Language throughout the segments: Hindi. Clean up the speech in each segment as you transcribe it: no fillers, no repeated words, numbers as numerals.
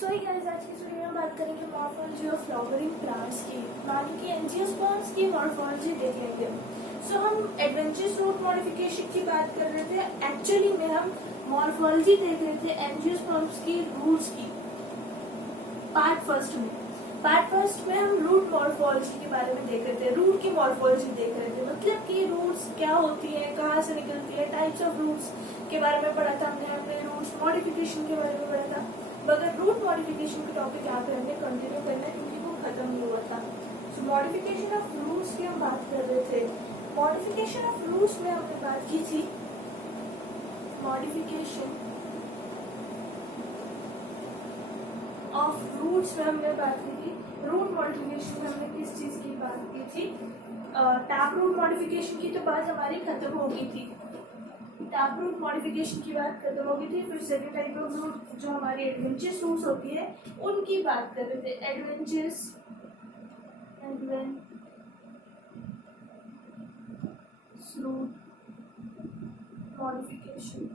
सो ही गाइस, आज की इस वीडियो में बात करेंगे मॉर्फोलॉजी ऑफ फ्लावरिंग प्लांट्स की, मानो कि एंजियोस्पर्म्स की मॉर्फोलॉजी देख लेंगे। सो हम एडवेंचरस रूट मॉडिफिकेशन की बात कर रहे थे, एक्चुअली में हम मॉर्फोलॉजी देख रहे थे एंजियोस्पर्म्स की रूट्स की। पार्ट फर्स्ट में हम रूट मॉर्फोलॉजी के बारे में देख रहे थे, रूट की मॉर्फोलॉजी देख रहे थे, मतलब कि रूट्स क्या होती है, कहाँ से निकलती है, टाइप्स ऑफ रूट्स के बारे में पढ़ा था हमने रूट्स मॉडिफिकेशन के बारे में पढ़ा था। मगर रूट मॉडिफिकेशन का टॉपिक यहाँ पे हमने कंटिन्यू करना है क्योंकि वो खत्म नहीं हुआ था। सो मॉडिफिकेशन ऑफ रूट्स की हम बात कर रहे थे। मॉडिफिकेशन ऑफ रूट्स में हमने बात की थी मॉडिफिकेशन ऑफ रूट्स में हमने बात की थी। रूट मॉडिफिकेशन में हमने किस चीज की बात की थी? टैप रूट मॉडिफिकेशन की तो बात हमारी खत्म हो गई थी। टैप रूट मॉडिफिकेशन की बात खत्म हो गई थी। फिर सेकंड टाइप ऑफ रूट जो हमारी एडवेंचरस रूट्स होती है उनकी बात कर रहे थे। Adventurous root modification.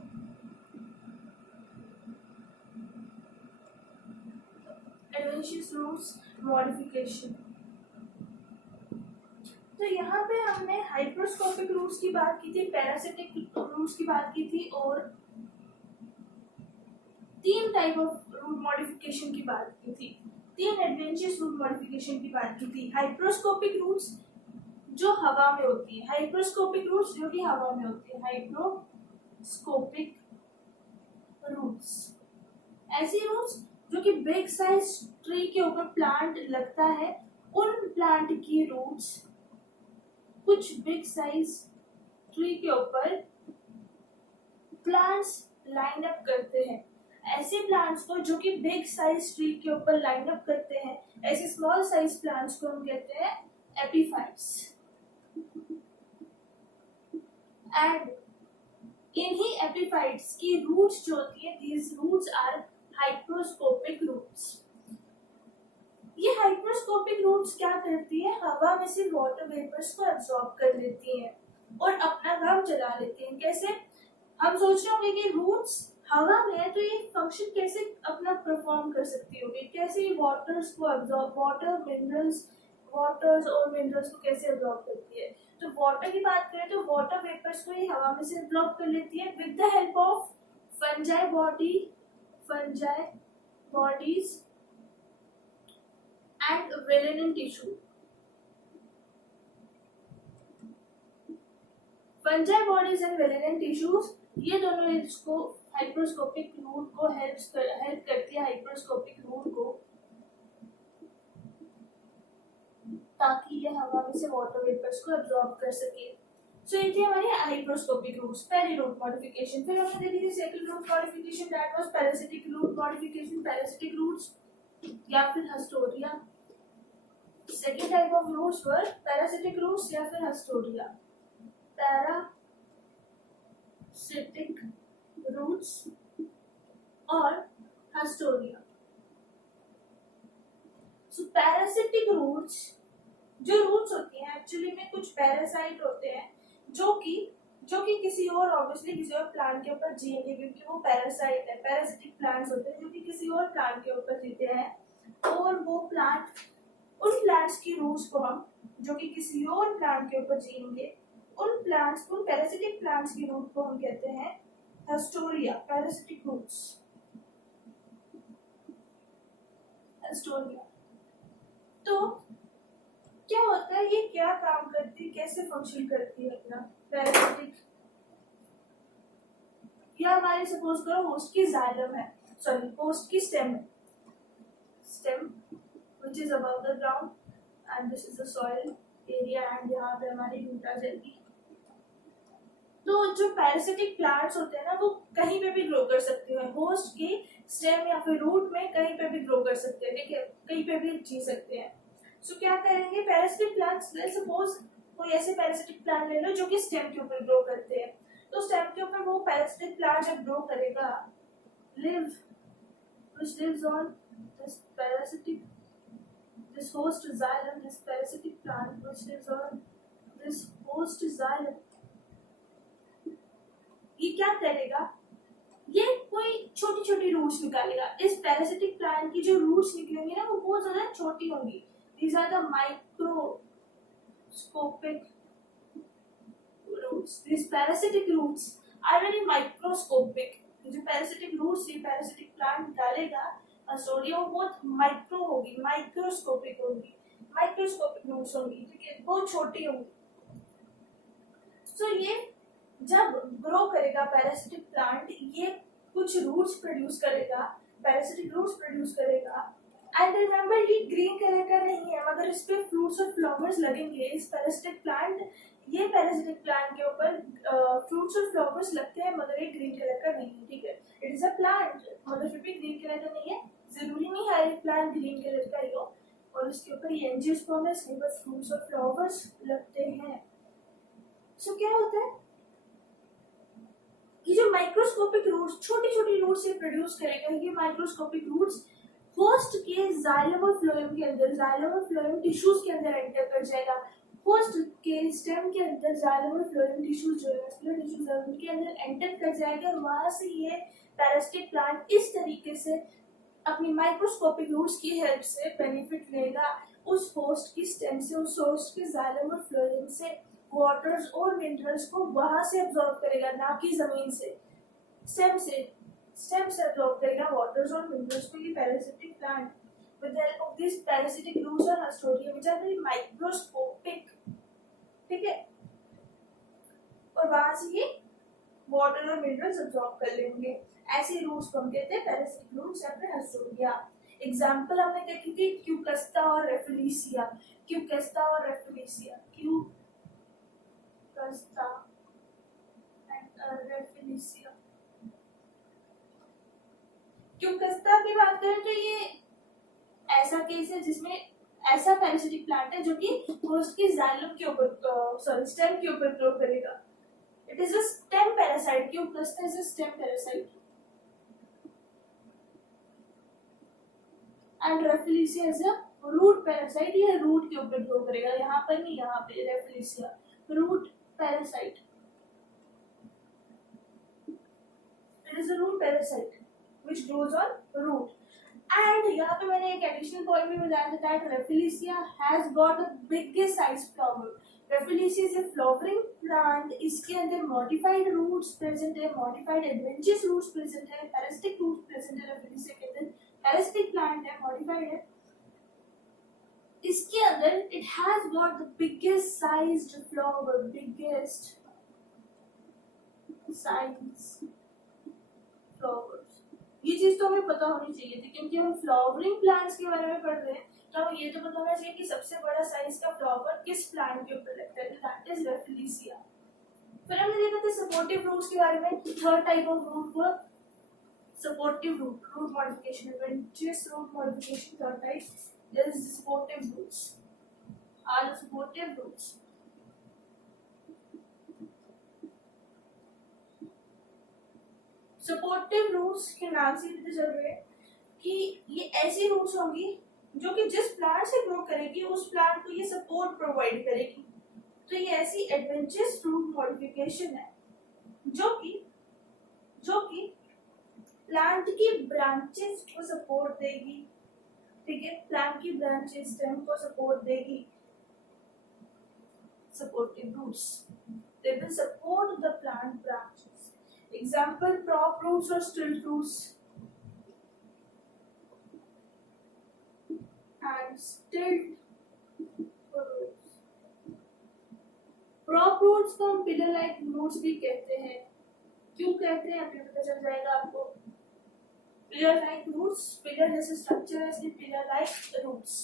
Adventurous roots modification. तो यहाँ पे हमने हाइड्रोस्कोपिक रूट्स की बात की थी, पैरासिटिक रूट्स की बात की थी और तीन टाइप ऑफ रूट मॉडिफिकेशन की बात की थी। तीन एडवेंचरस रूट मॉडिफिकेशन की बात की थी। हाइड्रोस्कोपिक रूट्स जो हवा में होती है, हाइड्रोस्कोपिक रूट्स जो कि हवा में होती है, हाइड्रोस्कोपिक रूट्स। ऐसी रूट्स जो कि बिग साइज ट्री के ऊपर प्लांट लगता है, उन प्लांट की रूट्स कुछ बिग साइज ट्री के ऊपर प्लांट्स लाइन अप करते हैं। ऐसे प्लांट्स को जो कि बिग साइज ट्री के ऊपर लाइन अप करते हैं, ऐसे स्मॉल साइज प्लांट्स को हम कहते हैं एपीफाइट्स। एंड इन्हीं एपीफाइट्स की रूट्स जो होती है, these roots are hydroscopic roots. ये हाइड्रोस्कोपिक रूट्स क्या करती है? हवा में से वाटर वेपर्स को एब्जॉर्ब कर लेती हैं और अपना काम चला लेती हैं। कैसे? हम सोच रहे होंगे कि रूट्स हवा में है तो ये फंक्शन कैसे अपना परफॉर्म कर सकती होगी, कैसे वाटर्स को एब्जॉर्ब, वाटर्स और मिनरल्स को कैसे एब्जॉर्ब करती है। तो वाटर की बात करें तो वाटर वेपर्स को ये हवा में से एब्जॉर्ब कर लेती है with the help of fungi bodies and velanin tissue. Fungi bodies and velanin tissues, ये दोनों इसको हाइड्रोस्कोपिक रूट को हेल्प करती है, हाइड्रोस्कोपिक रूट को, ताकि ये हवा में से वाटर वेपर्स को एब्जॉर्ब कर सके। सो ये थी हमारी हाइड्रोस्कोपिक रूट्स, पहली रूट मॉडिफिकेशन। फिर हमने देखी थी second root modification, that was parasitic root modification. Parasitic roots या फिर haustoria. Second type of roots were parasitic roots या फिर हस्टोरिया। पैरासिटिक रूट्स और हस्टोरिया। सो पैरासिटिक रूट्स जो रूट्स होती हैं, एक्चुअली में कुछ पैरासाइट होते हैं जो कि किसी और, ऑब्वियसली किसी और प्लांट के ऊपर जिएंगे क्योंकि वो पैरासाइट है। पैरासिटिक प्लांट्स होते हैं जो कि किसी और प्लांट के ऊपर जीते हैं और वो प्लांट, उन प्लांट्स की रूट्स को हम, जो कि किसी और प्लांट के ऊपर जिएंगे, उन प्लांट्स को, पैरासिटिक प्लांट्स की रूट को हम कहते हैं हस्टोरिया, पैरासिटिक रूट्स, हस्टोरिया। तो क्या होता है, ये क्या काम करती है, कैसे फंक्शन करती है अपना पैरासिटिक? या हमारे सपोज करो होस्ट की जाइलम है, सॉरी होस्ट की स्टेम है, stem which is above the ground and this is the soil area and यहाँ पे हमारी रूट आ जाएगी। तो जो पैरासिटिक प्लांट्स होते हैं ना, वो कहीं पे भी ग्रो कर सकते हैं, होस्ट के स्टेम या फिर रूट में कहीं पे भी ग्रो कर सकते हैं, ठीक है, कहीं पे भी जी सकते हैं। सो क्या करेंगे पैरासिटिक प्लांट्स, लेट्स सपोज कोई ऐसे पैरासिटिक प्लांट ले लो जो कि स्टेम के ऊपर ग्रो करते हैं। तो स्टेम के ऊपर वो पैरासिटिक प्लांट जब ग्रो करेगा, which lives on this parasitic, this host xylem, this parasitic plant which lives on this host xylem, ये क्या करेगा? ये कोई छोटी छोटी रूट्स निकालेगा। इस पैरासिटिक प्लांट की जो रूट्स निकलेंगी ना वो बहुत ज्यादा छोटी होंगी। These are the microscopic roots. This parasitic roots are very microscopic. जो पैरासिटिक रूट्स ये पैरासिटिक प्लांट डालेगा अस्टोडिया वो बहुत माइक्रो होगी, माइक्रोस्कोपिक होगी, माइक्रोस्कोपिक रूट्स होंगी, ठीक है, बहुत छोटी होंगी। सो ये जब ग्रो करेगा पैरासिटिक प्लांट ये कुछ रूट्स प्रोड्यूस करेगा, पैरासिटिक रूट्स प्रोड्यूस करेगा। एंड रिमेम्बर ये ग्रीन कलर का नहीं है, मगर इस पे फ्रूट्स और फ्लावर्स लगेंगे। इस पैरासिटिक प्लांट ये पैरासिटिक प्लांट के ऊपर फ्रूट्स और फ्लावर्स लगते हैं, मगर ये ग्रीन कलर का नहीं है, ठीक है। इट इज अ प्लांट मगर फिर भी ग्रीन कलर का नहीं है। जरूरी नहीं हर एक प्लांट ग्रीन कलर का ही हो। और इसके ऊपर ये एंजियोस्पर्म है, इसके ऊपर फ्रूट्स और फ्लावर्स लगते हैं। सो क्या होता है, ये जो माइक्रोस्कोपिक रूट्स छोटी छोटी रूट्स ये प्रोड्यूस करेगा, ये माइक्रोस्कोपिक रूट्स होस्ट के जाइलम और फ्लोएम के अंदर, जाइलम और फ्लोएम टिश्यूज के अंदर एंटर कर जाएगा। होस्ट के स्टेम के अंदर जाइलम और फ्लोएम टिश्यूज जो है मस्कुलर टिश्यूज है उनके अंदर एंटर कर जाएगा और वहां से ये पैरासिटिक प्लांट इस तरीके से अपनी माइक्रोस्कोपिक रूट्स की हेल्प से बेनिफिट लेगा उस होस्ट की स्टेम से, उस होस्ट के जाइलम और फ्लोएम से वाटर्स और मिनरल्स को वहां से अब्सॉर्ब करेगा, ना कि जमीन से। स्टेम से अब्सॉर्ब करेगा वाटर्स और मिनरल्स को ये parasitic plant with the help of these parasitic roots or Hastoria which are very microscopic, ठीक है। और वहां से ये वाटर और मिनरल्स अब्सॉर्ब कर लेंगे। ऐसे रूट्स को हम कहते हैं पैरासिटिक रूट्स या फिर हस्टोरिया। एग्जांपल हमने देखी थी क्यूकस्टा और रेफिलिसिया, क्यूकस्टा और रेफिलिसिया, क्यूकस्टा एंड रेफिलिसिया। क्यूकस्टा की बात करें तो ये ऐसा केस है जिसमें ऐसा पैरासिटिक प्लांट है जो कि होस्ट के जाइलम के ऊपर स्टेम के ऊपर ग्रो करेगा। It is a stem parasite, Cuscuta is a stem parasite and Rafflesia is a root parasite. ये रूट के ऊपर ग्रो करेगा, यहाँ पर नहीं, यहाँ पे Rafflesia root parasite. It is a root parasite which grows on root. And यहाँ पे मैंने एक एडिशनल पॉइंट भी बताया था that Rafflesia has got the biggest size flower. Rafflesia is a flowering plant, इसके अंदर मॉडिफाइड रूट्स प्रेजेंट है, मॉडिफाइड एडवेंचरस रूट्स प्रेजेंट है, पैरासिटिक रूट्स प्रेजेंट है। रेफिलिसिया के अंदर पैरासिटिक प्लांट है, मॉडिफाइड है। इसके अंदर it has got the biggest sized flower, biggest size flower. ये चीज तो हमें पता होनी चाहिए थी क्योंकि हम फ्लावरिंग प्लांट्स के बारे में पढ़ रहे हैं, तो हमें ये तो पता होना चाहिए कि सबसे बड़ा साइज का फ्लावर किस प्लांट के ऊपर लगता है, दैट इज रेफिलिसिया। फिर हमने देखा था सपोर्टिव रूट्स के बारे में। थर्ड टाइप ऑफ रूट को supportive root modification, adventurous root modification. Third type is supportive roots, are supportive roots. Supportive roots के नाम से पता चल रहे हैं कि ये ऐसी रूट्स होंगी जो कि जिस प्लांट से ग्रो करेगी उस प्लांट को ये सपोर्ट प्रोवाइड करेगी। तो ये ऐसी एडवेंचरस रूट मॉडिफिकेशन है जो कि प्लांट की ब्रांचेस को सपोर्ट देगी, ठीक है, प्लांट की ब्रांचेस स्टेम को सपोर्ट देगी। Supportive roots, they will support the plant branches. Example prop roots or stilt roots and stilt roots. Prop roots को हम pillar like roots भी कहते हैं। क्यों कहते हैं अभी पता चल जाएगा आपको। pillar like roots, pillar जैसे स्ट्रक्चर है इसलिए pillar like roots।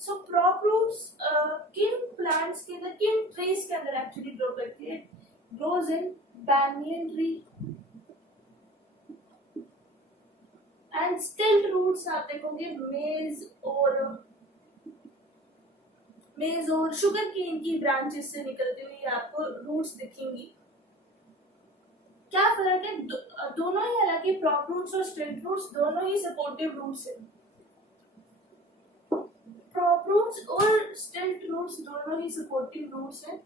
सो प्रॉप रूट्स किन प्लांट्स के अंदर, किन ट्रीज के अंदर एक्चुअली ग्रो करती है? Grows in banyan tree and stilt roots आप देखोगे मेज और शुगर केन की ब्रांचेस से निकलती हुई आपको रूट्स दिखेंगी। क्या फर्क है? दोनों ही, हालांकि प्रॉप रूट्स और स्टिल्ट रूट्स दोनों ही सपोर्टिव रूट्स है। प्रॉप रूट्स और स्टिल्ट रूट्स दोनों ही सपोर्टिव रूट्स हैं,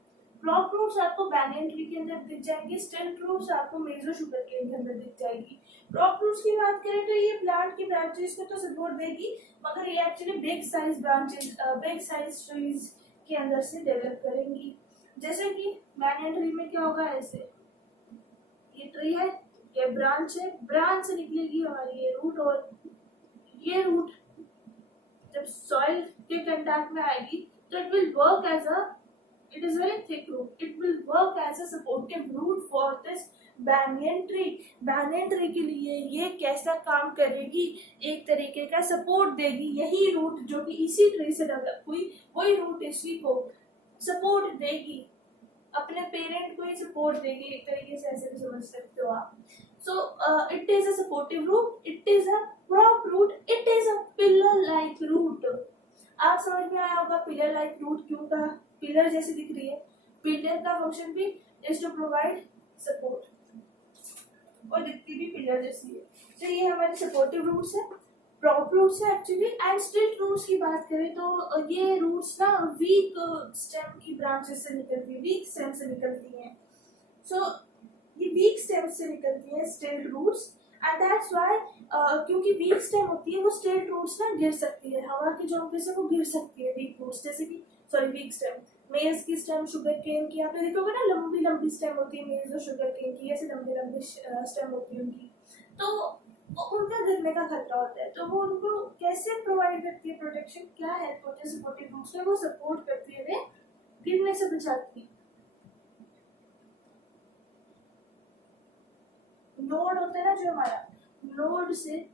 प्रॉप रूट्स आपको बैनियन ट्री के अंदर दिख जाएंगे, स्टेल रूट्स आपको मेजो शुगर केन के अंदर दिख जाएगी। प्रॉप रूट्स की बात करें तो ये प्लांट की ब्रांचेस को तो सपोर्ट देगी, मगर ये actually big size branches, big size trees के अंदर से डेवलप करेंगी। जैसे कि बैनियन ट्री में क्या होगा, ऐसे ये ट्री है, ये ब्रांच है, ब्रांच से निकलेगी हमारी ये रूट, और ये रूट जब सॉइल के कांटेक्ट में आएगी तो it will work as a, it is very thick root, it will work as a supportive root for this banyan tree। banyan tree के लिए ये कैसा काम करेगी, एक तरीके का सपोर्ट देगी। यही रूट जो कि इसी ट्री से डेवलप हुई, वही रूट इसी को सपोर्ट देगी, अपने पेरेंट को ही सपोर्ट देगी, एक तरीके से ऐसे भी समझ सकते हो आप। So it is a supportive root, it is a prop root, it is a pillar like root. आप समझ में आया होगा पिलर लाइक रूट क्यों कहा, पिलर जैसी दिख रही है। पिलर का फंक्शन भी इज टू प्रोवाइड सपोर्ट, और दिखती भी पिलर जैसी है। तो ये हमारे सपोर्टिव रूट्स है, प्रॉप रूट्स है एक्चुअली। एंड स्टिल्ट रूट्स की बात करें तो ये रूट्स ना वीक स्टेम की ब्रांचेस से निकलती है, वीक स्टेम से निकलती हैं। सो ये वीक स्टेम से निकलती है stilt roots, and that's why क्योंकि वीक स्टेम होती है वो स्टिल्ट रूट्स ना गिर सकती है, हवा के झोंके से वो गिर सकती है वीक रूट्स, जैसे कि सॉरी वीक स्टेम, मेज की स्टेम, शुगर केन की आपने देखोगे ना लंबी लंबी स्टेम होती है मेज और शुगर केन की, ऐसे लंबी लंबी स्टेम होती है उनकी, तो उनका गिरने का खतरा होता है। तो वो उनको कैसे प्रोवाइड करती है प्रोटेक्शन, क्या हेल्प होती है सपोर्टिव रूट्स में, वो सपोर्ट करती है, वे गिरने से बचाती है। नोड होता है ना जो हमारा, नोड से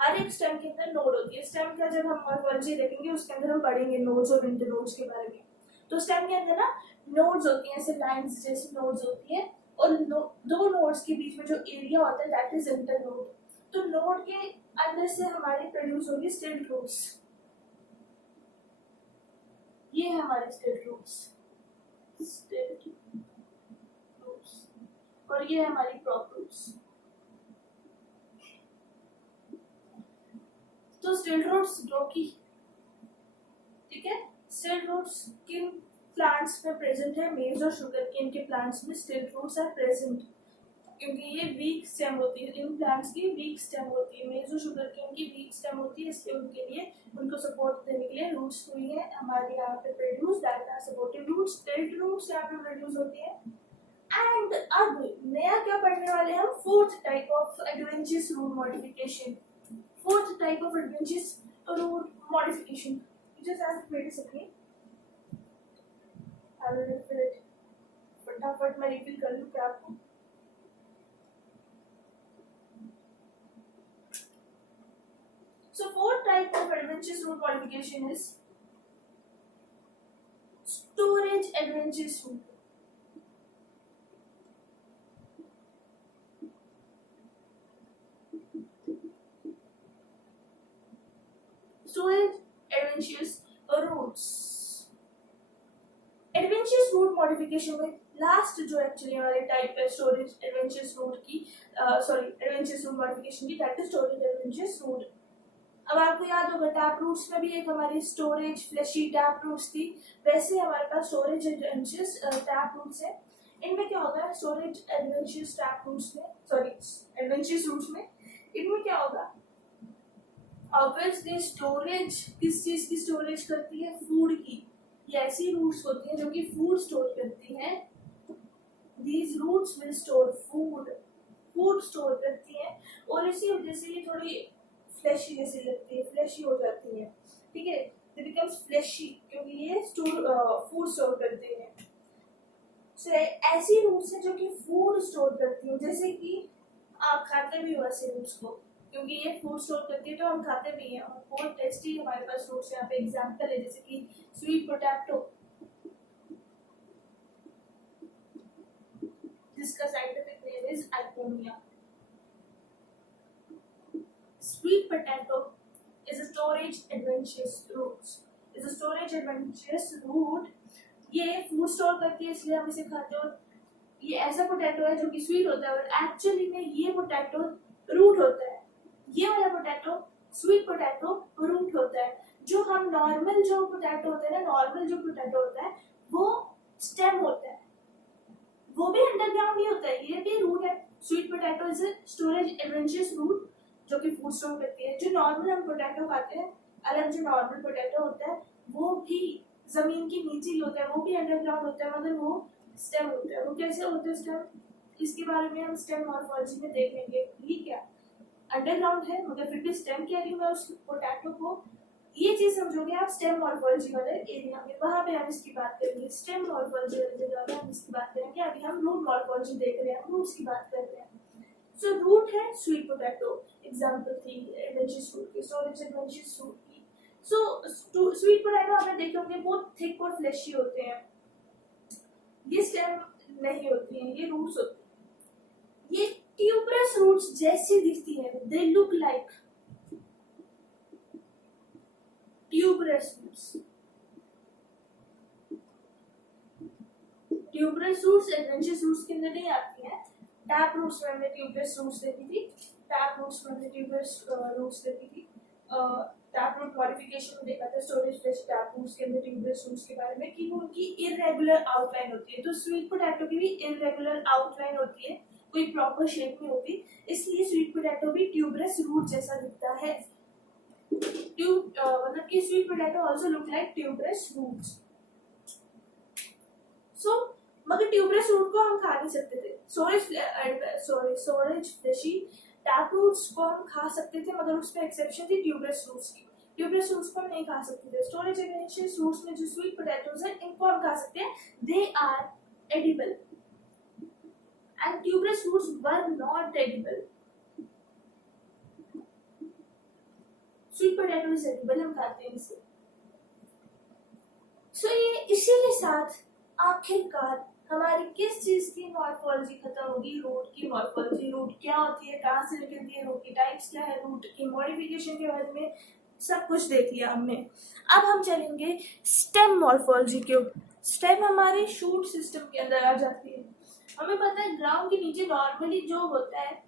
हर एक स्टेम के अंदर नोड होती है। स्टेम का जब हम मॉर्फोलॉजी देखेंगे उसके अंदर हम पढ़ेंगे नोड्स और इंटरनोड्स के बारे में। तो स्टेम के अंदर ना नोड्स होती हैं, ऐसे लाइंस जैसी नोड्स होती है, और दो नोड्स के बीच में जो एरिया होता है दैट इज इंटरनोड। तो नोड के अंदर से हमारी प्रोड्यूस होगी स्टिल्ट रूट्स, ये है हमारे स्टिल्ट रूट्स, स्टिल्ट रूट्स, और ये है हमारी प्रॉप रूट्स। तो स्टिल्ट रूट्स जो कि ठीक है, स्टिल्ट रूट्स किन प्लांट्स में प्रेजेंट है, मेज और शुगर केन के प्लांट्स में स्टिल्ट रूट्स आर प्रेजेंट, क्योंकि ये वीक स्टेम होती है, इन प्लांट्स की वीक स्टेम होती है, मेज और शुगर केन की वीक स्टेम होती है, इसलिए उनके लिए उनको सपोर्ट देने के लिए रूट्स हुई है हमारे यहाँ पे produce, that are supportive roots, stilt roots यहाँ पे प्रोड्यूस होती है। एंड अब नया क्या पढ़ने वाले हैं हम, fourth type of adventitious root modification. Fourth type of adventitious route modification. You just have to wait a second. I will refill it. फटाफट मैं रिफिल कर लूँ क्या आपको। So fourth type of adventitious route modification is storage adventitious route. Storage adventitious routes. Adventitious root modification में लास्ट जो एक्चुअली हमारे टाइप है स्टोरेज एडवेंचरस रूट की, सॉरी एडवेंचरस रूट मॉडिफिकेशन की, that is storage adventurous root. अब आपको याद होगा टैप रूट्स में भी एक हमारी स्टोरेज फ्लैशी टैप रूट्स थी, वैसे हमारे पास स्टोरेज एडवेंचरस टैप रूट्स है। इनमें क्या होगा, स्टोरेज एडवेंचरस टैप रूट्स में, सॉरी एडवेंचरस रूट्स में इनमें क्या होगा, ऑब्वियसली स्टोरेज किस चीज की स्टोरेज करती है, फूड की। ये ऐसी रूट्स होती हैं जो कि फूड स्टोर करती हैं, these roots will store food, food store करती हैं, और इसी वजह से ये थोड़ी फ्लैशी जैसी लगती है, फ्लैशी हो जाती है, ठीक है, इट बिकम्स फ्लैशी क्योंकि ये फूड स्टोर करते हैं। सो ऐसी रूट्स हैं जो कि फूड स्टोर करती हैं, जैसे कि आप खाते भी हो ऐसे रूट्स को, क्योंकि ये फूड स्टोर करती है तो हम खाते भी हैं, और बहुत टेस्टी हमारे पास फ्रूट्स यहाँ पे एग्जांपल है, जैसे कि स्वीट पोटैटो जिसका साइंटिफिक नेम इज आइकोनिया। Sweet potato is a storage adventurous root, is a storage adventurous root. ये फूड स्टोर करती है इसलिए हम इसे खाते हैं, और ये ऐसा पोटैटो है जो कि स्वीट होता है, और एक्चुअली में ये पोटैटो रूट होता है, ये वाला पोटैटो स्वीट पोटैटो रूट होता है। जो हम नॉर्मल जो पोटैटो होता है ना, नॉर्मल जो पोटैटो होता है वो स्टेम होता है वो भी अंडरग्राउंड ही होता है, ये भी रूट है। Sweet potato is storage adventurous root जो कि फूड स्टोर करती है। जो नॉर्मल हम पोटैटो खाते हैं, अलग जो नॉर्मल पोटैटो होता है वो भी जमीन के नीचे ही होता है, वो भी अंडरग्राउंड होता है, मगर वो स्टेम होता है। वो कैसे होता है स्टेम, इसके बारे में हम स्टेम मॉर्फोलॉजी में देख लेंगे। ये क्या अंडरग्राउंड है मगर फिर भी स्टेम कह रही हूँ मैं उस पोटैटो को, ये चीज समझोगे आप स्टेम मॉर्फोलॉजी वाले एरिया में, वहां पे हम इसकी बात करेंगे। स्टेम मॉर्फोलॉजी वाले जगह पे हम इसकी बात करेंगे। अभी हम रूट मॉर्फोलॉजी देख रहे हैं, रूट्स की बात कर रहे हैं। सो रूट है स्वीट पोटैटो, एग्जांपल थी एडवेंचरस फ्रूट की, स्टोरेज एडवेंचरस फ्रूट की। सो स्वीट पोटैटो आपने देखे होंगे बहुत थिक और फ्लेशी होते हैं, ये स्टेम नहीं होती हैं, ये रूट्स होती हैं। ये ट्यूबरस रूट्स जैसी दिखती है, they look like tuberous roots. Tuberous roots adventitious roots के अंदर नहीं आती हैं। टैप रूट्स में हमने ट्यूबरस रूट्स देखी थी, टैप रूट्स में हमने ट्यूबरस रूट्स देखी थी। टैप रूट मॉडिफिकेशन में देखा था स्टोरेज फ्रेश टैप रूट्स के अंदर ट्यूबरस रूट्स के बारे में कि उनकी इररेगुलर आउटलाइन होती है। तो स्वीट पोटैटो की भी इररेगुलर आउटलाइन होती है, कोई प्रॉपर शेप नहीं होती, इसलिए स्वीट पोटैटो भी ट्यूबरस रूट जैसा दिखता है। मतलब कि sweet potato also look like tuberous roots. So मगर ट्यूबरस रूट को हम खा नहीं सकते थे। स्टोरेज फ्रेशी टैप रूट्स को हम खा सकते थे, मगर उसमें एक्सेप्शन थी ट्यूबरस रूट्स की। ट्यूबरस रूट्स को हम नहीं खा सकते थे। स्टोरेज एडवेंचरस रूट्स में जो स्वीट पोटैटोज हैं इनको हम खा सकते हैं, they are edible and tuberous roots were not edible. Sweet potato is edible, हम खाते हैं इसे। सो ये इसी के साथ आखिरकार हमारी किस चीज की मॉर्फोलॉजी खत्म होगी, रूट की मॉर्फोलॉजी। रूट क्या होती है, कहाँ से निकलती है, रूट की टाइप्स क्या है, रूट की मॉडिफिकेशन के बारे में सब कुछ देख लिया हमने। अब हम चलेंगे स्टेम मॉर्फोलॉजी के ऊपर। स्टेम हमारे शूट सिस्टम के अंदर आ जाती है। हमें पता है ग्राउंड के नीचे नॉर्मली जो होता है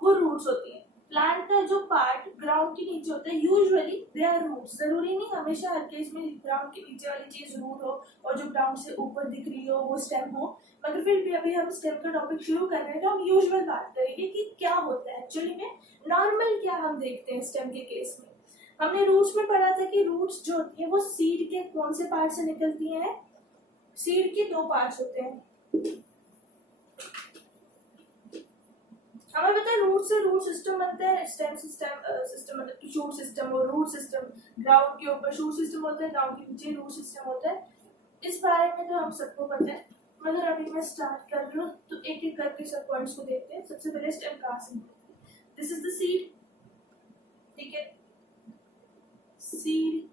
वो रूट्स होती है। प्लांट का जो पार्ट ग्राउंड के नीचे होता है यूजुअली दे आर रूट्स। जरूरी नहीं हमेशा हर केस में ग्राउंड के नीचे वाली चीज रूट हो और जो ग्राउंड से ऊपर दिख रही हो वो स्टेम हो, मगर फिर भी अभी हम स्टेम का टॉपिक शुरू कर रहे हैं तो हम यूजुअल बात करेंगे कि क्या होता है एक्चुअली में। नॉर्मल क्या हम देखते हैं स्टेम के केस में, हमने रूट्स में पढ़ा था कि रूट्स जो होती है वो सीड के कौन से पार्ट से निकलती हैं। सीड के दो पार्ट्स होते हैं। हमें पता है रूट से रूट सिस्टम बनता है, स्टेम सिस्टम मतलब कि शूट सिस्टम और रूट सिस्टम। ग्राउंड के ऊपर शूट सिस्टम होता है, ग्राउंड के नीचे रूट सिस्टम होता है। इस बारे में तो हम सबको पता है, मगर अभी मैं स्टार्ट कर रही हूँ तो एक एक करके सब पॉइंट्स को देखते हैं। सबसे पहले स्टेम कहाँ से निकलती है, दिस इज द सीड, ठीक है। सीड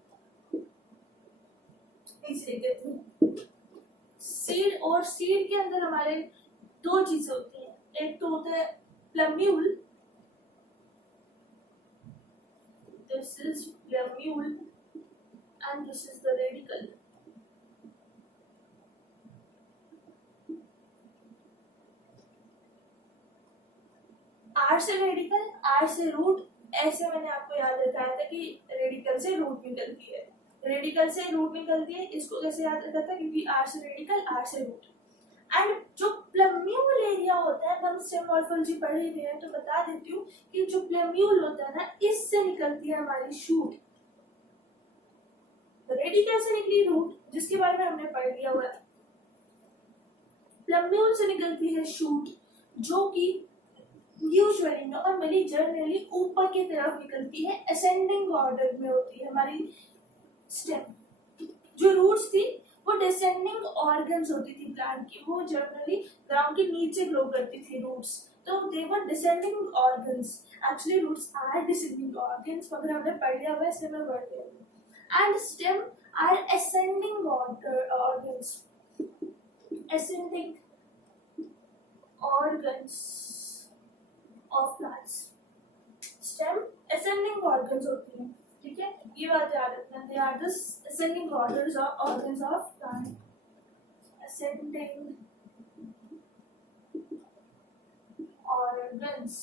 सीड और सीड के अंदर हमारे दो चीजें होती हैं। एक तो होता है plumule, this is plumule and this is the radicle. R से रेडिकल, आर से रूट, ऐसे मैंने आपको याद रखाया था कि रेडिकल से रूट निकलती है, रेडिकल से रूट निकलती है। इसको कैसे याद रखा था, क्योंकि आर से रेडिकल, आर से रूट। एंड जो प्लम्यूल एरिया होता है, हम स्टेम मॉर्फोलॉजी पढ़ ही रहे हैं तो बता देती हूँ कि जो प्लम्यूल होता है ना, इससे निकलती है हमारी शूट। रेडिकल से निकली रूट जिसके बारे में हमने पढ़ लिया हुआ है, प्लम्यूल से निकलती है शूट जो कि यूजुअली नॉर्मली जनरली ऊपर की तरफ निकलती है, असेंडिंग ऑर्डर में होती है हमारी स्टेम। जो रूट्स थी वो डिसेंडिंग ऑर्गन्स होती थी प्लांट की, वो जनरली ग्राउंड के नीचे ग्रो करती थी रूट्स, तो they were descending organs. Actually roots are descending organs, मगर हमने पढ़ लिया हुआ है इसलिए मैं पढ़ लिया। And stem are ascending organs, ascending organs of plants. Stem ascending organs होती हैं, ठीक है, ये बात याद रखना। They are the ascending organs of plant, ascending organs,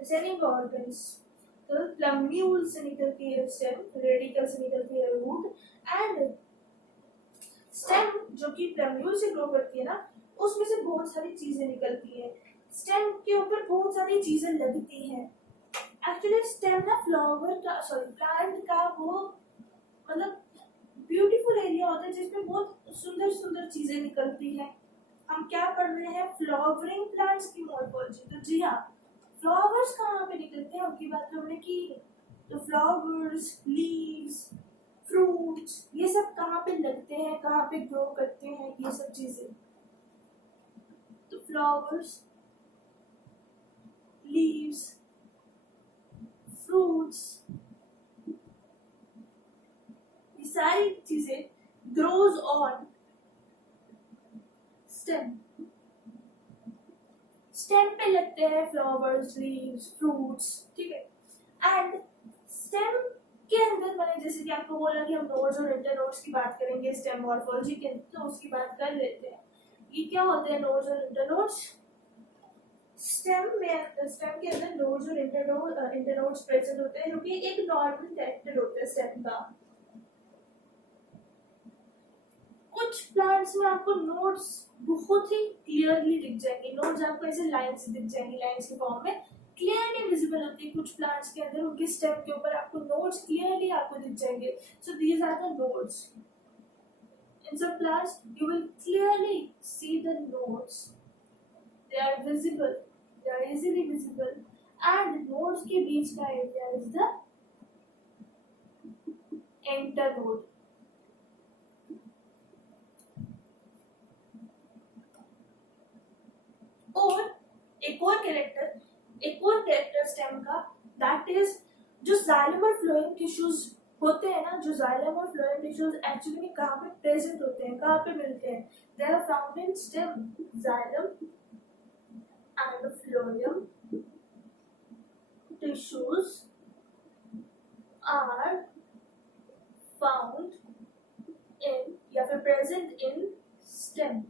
ascending organs. तो प्लम्यूल से निकलती है स्टेम, रेडिकल से निकलती है रूट, एंड स्टेम जो कि प्लम्यूल से ग्रो करती है ना, उसमें से बहुत सारी चीजें निकलती है, स्टेम के ऊपर बहुत सारी चीजें लगती हैं। एक्चुअली स्टेम ना फ्लावर का प्लांट का वो मतलब ब्यूटीफुल एरिया होता है जिसमें बहुत सुंदर सुंदर चीजें निकलती हैं। हम क्या पढ़ रहे हैं, फ्लावरिंग प्लांट्स की मॉर्फोलॉजी। तो जी हाँ, फ्लावर्स कहाँ पे निकलते हैं उनकी बात हमने की। तो फ्लावर्स, लीव्स, फ्रूट्स, ये सब कहाँ पे लगते हैं, कहाँ पे ग्रो करते हैं, ये सब चीजें। तो फ्लावर्स, लीव्स, फ्रूट्स, ये सारी चीजें ग्रोज ऑन स्टेम। स्टेम पे लगते हैं फ्लावर्स, लीव्स, फ्रूट्स, ठीक है। एंड स्टेम के अंदर मैंने जैसे कि आपको बोला कि हम नोड्स और इंटरनोड्स की बात करेंगे स्टेम मॉर्फोलॉजी के अंदर, तो उसकी बात कर लेते हैं। ये क्या होते हैं नोड्स और इंटरनोड्स? स्टेम के अंदर नोड्स और इंटरनोड्स प्रेजेंट होते हैं, जो कि एक नॉर्मल कैरेक्टर होता है स्टेम का। कुछ प्लांट्स में आपको नोड्स बहुत ही क्लियरली दिख जाएंगे, नोड्स आपको ऐसे लाइन से दिख जाएंगे, लाइंस के फॉर्म में क्लियरली विजिबल होती है। कुछ प्लांट्स के अंदर उनके स्टेम के ऊपर आपको नोड्स क्लियरली आपको दिख जाएंगे। So these are the nodes. In some plants, you will clearly see the nodes. They are visible. They are easily visible. And nodes के बीच का area is the internode. और एक और कैरेक्टर स्टेम का, दैट इज जो जाइलम और फ्लोएम टिश्यूज होते हैं ना, जो जाइलम और फ्लोएम टिश्यूज एक्चुअली में कहाँ पे प्रेजेंट होते हैं, कहाँ पे मिलते हैं? They are found in stem. Xylem and phloem tissues are found in या फिर प्रेजेंट इन स्टेम।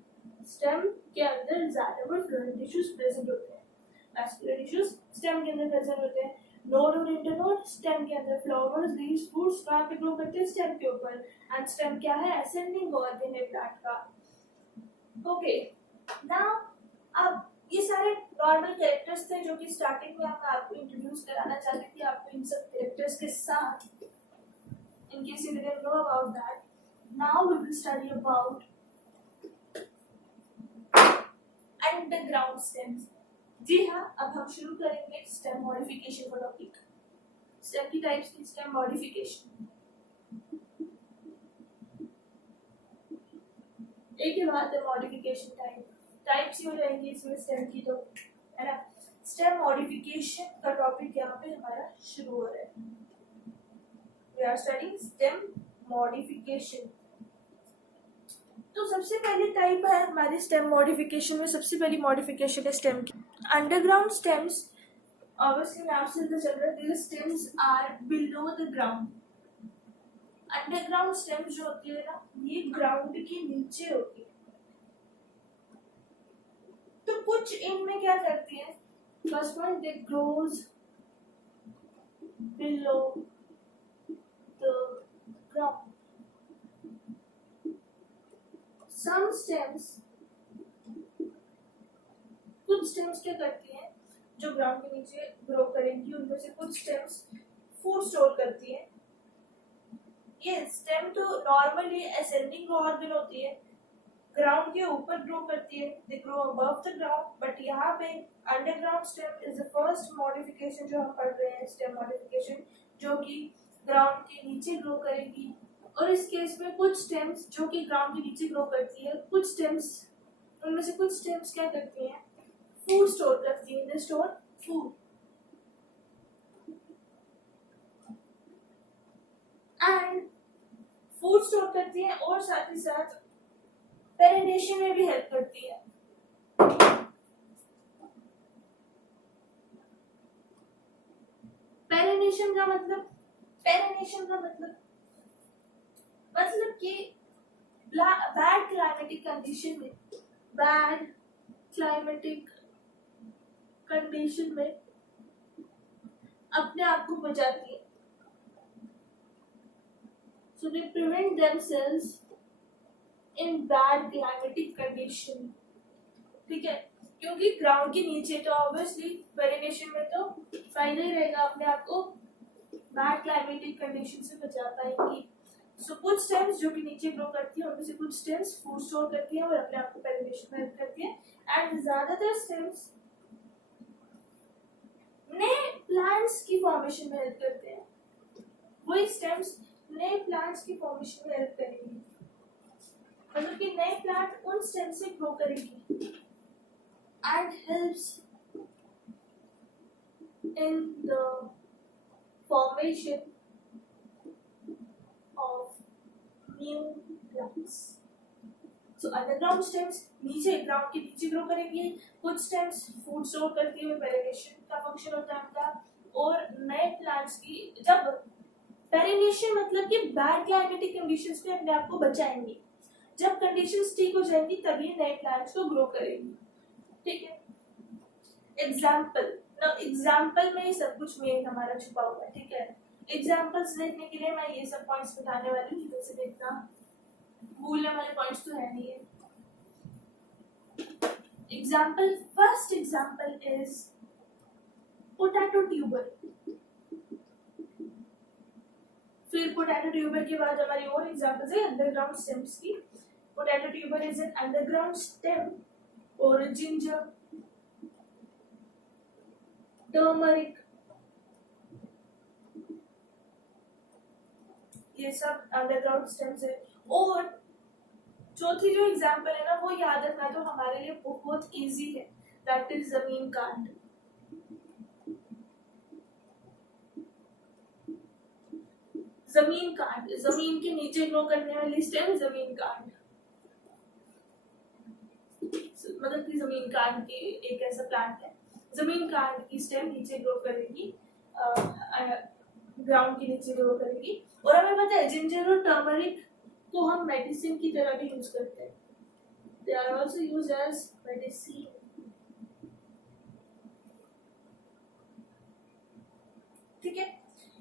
स्टेम के अंदर जाइलम और फ्लोएम टिश्यूज प्रेजेंट होते हैं। वैस्कुलर टिश्यूज स्टेम के अंदर प्रेजेंट होते हैं। नोड और इंटरनोड स्टेम के अंदर। फ्लावर्स, लीव्स, फ्रूट्स कहाँ पे ग्रो करते हैं? स्टेम के ऊपर। एंड स्टेम क्या है? असेंडिंग ऑर्गन है प्लांट का। ओके, नाउ अब ये सारे नॉर्मल कैरेक्टर्स थे जो कि स्टार्टिंग में मैं आपको इंट्रोड्यूस कराना चाहती थी आपको इन सब कैरेक्टर्स के साथ। In case you didn't know about that, now we will study about underground stems. जी हाँ, अब हम शुरू करेंगे स्टेम मॉडिफिकेशन का टॉपिक। स्टेम की टाइप्स की स्टेम मॉडिफिकेशन, एक ही बात है मॉडिफिकेशन टाइप्स ही हो जाएंगी इसमें स्टेम की, तो है ना। स्टेम मॉडिफिकेशन का टॉपिक यहाँ पे हमारा शुरू हो रहा है। We are studying stem modification. तो सबसे पहली टाइप है हमारी स्टेम मॉडिफिकेशन में, सबसे पहली मॉडिफिकेशन है स्टेम की अंडरग्राउंड स्टेम्स। ऑब्वियसली नाम से पता चल रहा है these stems are below the ground। Underground stems जो होती है ना, ये ग्राउंड के नीचे होती है। तो कुछ इनमें क्या करती है, first one, they grows below the ground. Some stems, कुछ स्टेम्स क्या करती हैं जो ग्राउंड के नीचे ग्रो करेंगी, उनमें से कुछ स्टेम्स फूड स्टोर करती हैं। ये स्टेम तो नॉर्मली असेंडिंग ऑर्गन होती है, ग्राउंड के ऊपर ग्रो करती है, they grow above the ground. But यहाँ पे underground stem is the first modification जो हम पढ़ रहे हैं, स्टेम मॉडिफिकेशन, जो कि ग्राउंड के नीचे ग्रो करेगी। और इस केस में कुछ स्टेम्स जो कि ग्राउंड के नीचे ग्रो करती है, कुछ स्टेम्स, उनमें से कुछ स्टेम्स क्या करती हैं, फूड स्टोर करती है, they store food. And food store करती है और साथ ही साथ पेरिनेशन में भी हेल्प करती है। पेरिनेशन का मतलब कि बैड क्लाइमेटिक कंडीशन में अपने आप को बचाती है। So they prevent themselves in bad climatic condition, ठीक है, क्योंकि ग्राउंड के नीचे तो ऑब्वियसली वेरिएशन में तो फायदा ही रहेगा, अपने आप को बैड क्लाइमेटिक कंडीशन से बचा पाएंगी। सो कुछ स्टेम्स जो कि नीचे ग्रो करती है, उनमें से कुछ स्टेम्स फूड स्टोर करती है और अपने आप को वेरिएशन में हेल्प करती है, एंड ज्यादातर स्टेम्स नए प्लांट्स की फॉर्मेशन में हेल्प करते हैं। वही स्टेम्स नए प्लांट्स की फॉर्मेशन में हेल्प करेंगे, मतलब कि नए प्लांट उन स्टेम से ग्रो करेंगे and helps in the formation of new plants. So underground stems नीचे ग्राउंड के नीचे ग्रो करेंगे, कुछ स्टेम्स फूड स्टोर करती हुए पेरिनेशन का फंक्शन होता है उनका, और नए प्लांट्स की जब पेरिनेशन मतलब कि बैड क्लाइमेटिक कंडीशंस में अपने आप को बचाएंगे, जब कंडीशंस ठीक हो जाएंगी तभी नए प्लांट्स को ग्रो करेंगी, ठीक है। एग्जाम्पल में ही सब कुछ मेन हमारा छुपा हुआ है, ठीक है। एग्जाम्पल्स देखने के लिए मैं ये सब पॉइंट्स बताने वाली हूँ, जैसे देखना भूलने वाले पॉइंट्स तो है नहीं है। Example, first example is potato tuber. फिर पोटैटो ट्यूबर के बाद हमारी और एग्जाम्पल्स है अंडरग्राउंड स्टेम्स की। Potato tuber is an underground stem और जिंजर, टर्मरिक, ये सब अंडरग्राउंड स्टेम्स है। और चौथी जो एग्जाम्पल है ना, वो याद रखना तो हमारे लिए बहुत इजी है, दैट इज जमीन कांड। जमीन कांड, जमीन के नीचे ग्रो करने वाली स्टेम जमीन कांड, मतलब कि जमीन कांड की एक ऐसा प्लांट है, जमीन कांड की स्टेम नीचे ग्रो करेगी, ग्राउंड के नीचे ग्रो करेगी। और हमें पता है जिंजर और टर्मरिक को हम मेडिसिन की तरह भी यूज करते हैं, they are also used as medicine, ठीक है।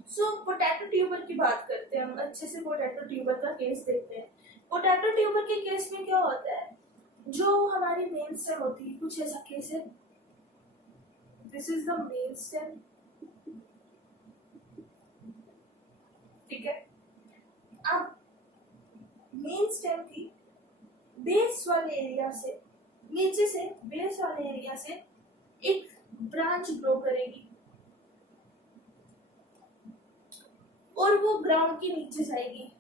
सो पोटैटो ट्यूबर की बात करते हैं हम, अच्छे से पोटैटो ट्यूबर का केस देखते हैं। पोटैटो ट्यूबर के केस में क्या होता है, जो हमारी मेन स्टेम होती है, कुछ ऐसा केस है, this is the main stem, ठीक है। अब मेन स्टेम की बेस वाले एरिया से, नीचे से बेस वाले एरिया से एक ब्रांच ग्रो करेगी और वो ग्राउंड के नीचे जाएगी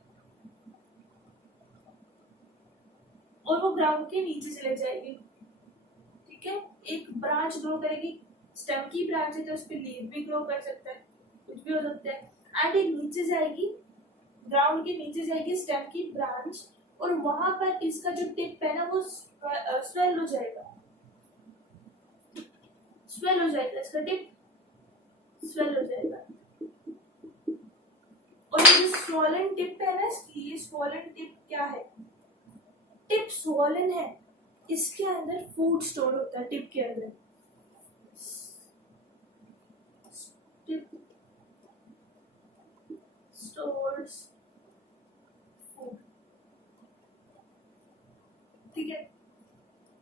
और वो ग्राउंड के नीचे चले जाएगी, ठीक है। एक ब्रांच ग्रो करेगी, स्टेम की ब्रांच है तो उस पर लीफ भी ग्रो कर सकता है, कुछ भी हो सकता है, एंड एक नीचे जाएगी, ग्राउंड के नीचे जाएगी स्टेम की ब्रांच, और वहां पर इसका जो टिप है ना वो स्वेल हो जाएगा, स्वेल हो जाएगा, इसका टिप स्वेल हो जाएगा। और ये जो स्वॉलन टिप है ना इसकी, ये स्वॉलन टिप क्या है, टिप स्वॉलन है, इसके अंदर फूड स्टोर होता है, टिप के अंदर टिप स्टोर्स फूड, ठीक है।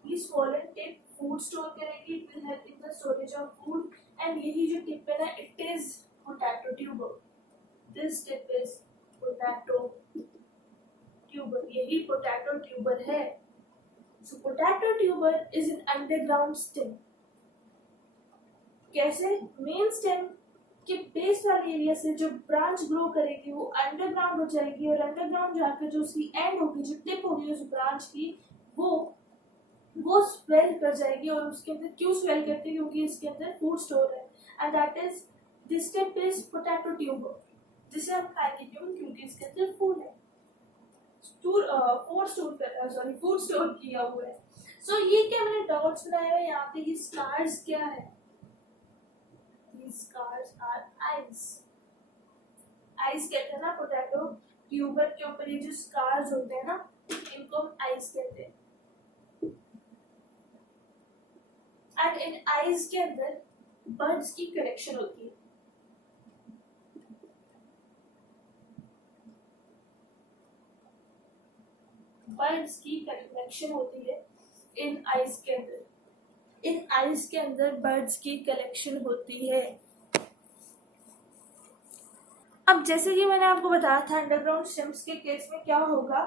ये स्वॉलन टिप फूड स्टोर करेगी, it will help in the storage of food, and यही जो टिप है ना, it is potato tuber, this tip is potato tuber, यही पोटैटो ट्यूबर है। So potato tuber is an underground stem. कैसे, मेन स्टेम के बेस वाले एरिया से जो ब्रांच ग्रो करेगी वो अंडरग्राउंड हो जाएगी, और अंडरग्राउंड जाकर जो उसकी एंड होगी, जो टिप होगी उस ब्रांच की, वो स्वेल कर जाएगी। और उसके अंदर क्यों स्वेल करती है, क्योंकि इसके अंदर फूड स्टोर है, and that is this tip is potato tuber, जिसे हम खाएंगे क्यों, क्योंकि इसके अंदर फूड है, फूड स्टोर किया हुआ है। सो ये क्या मैंने डॉट्स बनाया है यहाँ पे, ये स्टार्स क्या है, these scars are eyes, eyes कहते हैं ना पोटैटो ट्यूबर के ऊपर ये जो स्कार्स होते हैं ना, इनको हम आइज कहते हैं, एंड इन आइज के अंदर बर्ड्स की कलेक्शन होती है, बर्ड्स की कलेक्शन होती है इन आइस के अंदर। इन आइस के अंदर बर्ड्स की कलेक्शन होती है। अब जैसे कि मैंने आपको बताया था अंडरग्राउंड स्टेम्स के केस में क्या होगा,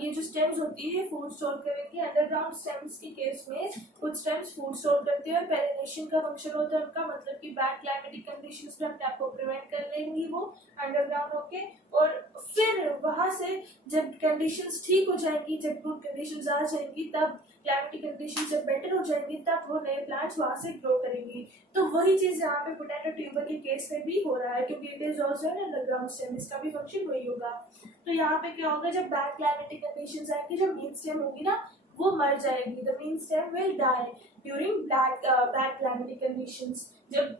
ये जो स्टेम्स होती है फूड स्टोर करेंगी। अंडरग्राउंड स्टेम्स के केस में कुछ स्टेम्स फूड स्टोर करती है और पेरिनेशन का फंक्शन होता है उनका, मतलब कि बैड क्लाइमेटिक कंडीशंस में अपने आप को प्रिवेंट कर लेंगी वो अंडरग्राउंड होके। और फिर वहां से जब कंडीशंस ठीक हो जाएंगी, जब गुड कंडीशंस आ जाएंगी, तब क्लाइमेटिक कंडीशन जब बेटर हो जाएंगी, तब वो नए प्लांट्स वहां से ग्रो करेंगी। तो वही चीज यहाँ पे पोटैटो ट्यूबर के केस में भी हो रहा है, क्योंकि it is also an underground stem, इसका भी फंक्शन वही होगा। तो यहाँ पे क्या होगा, जब बैड क्लाइमेटिक कंडीशंस आएंगी, जो मेन स्टेम होगी ना वो मर जाएगी। The main stem will die during bad climatic conditions. जब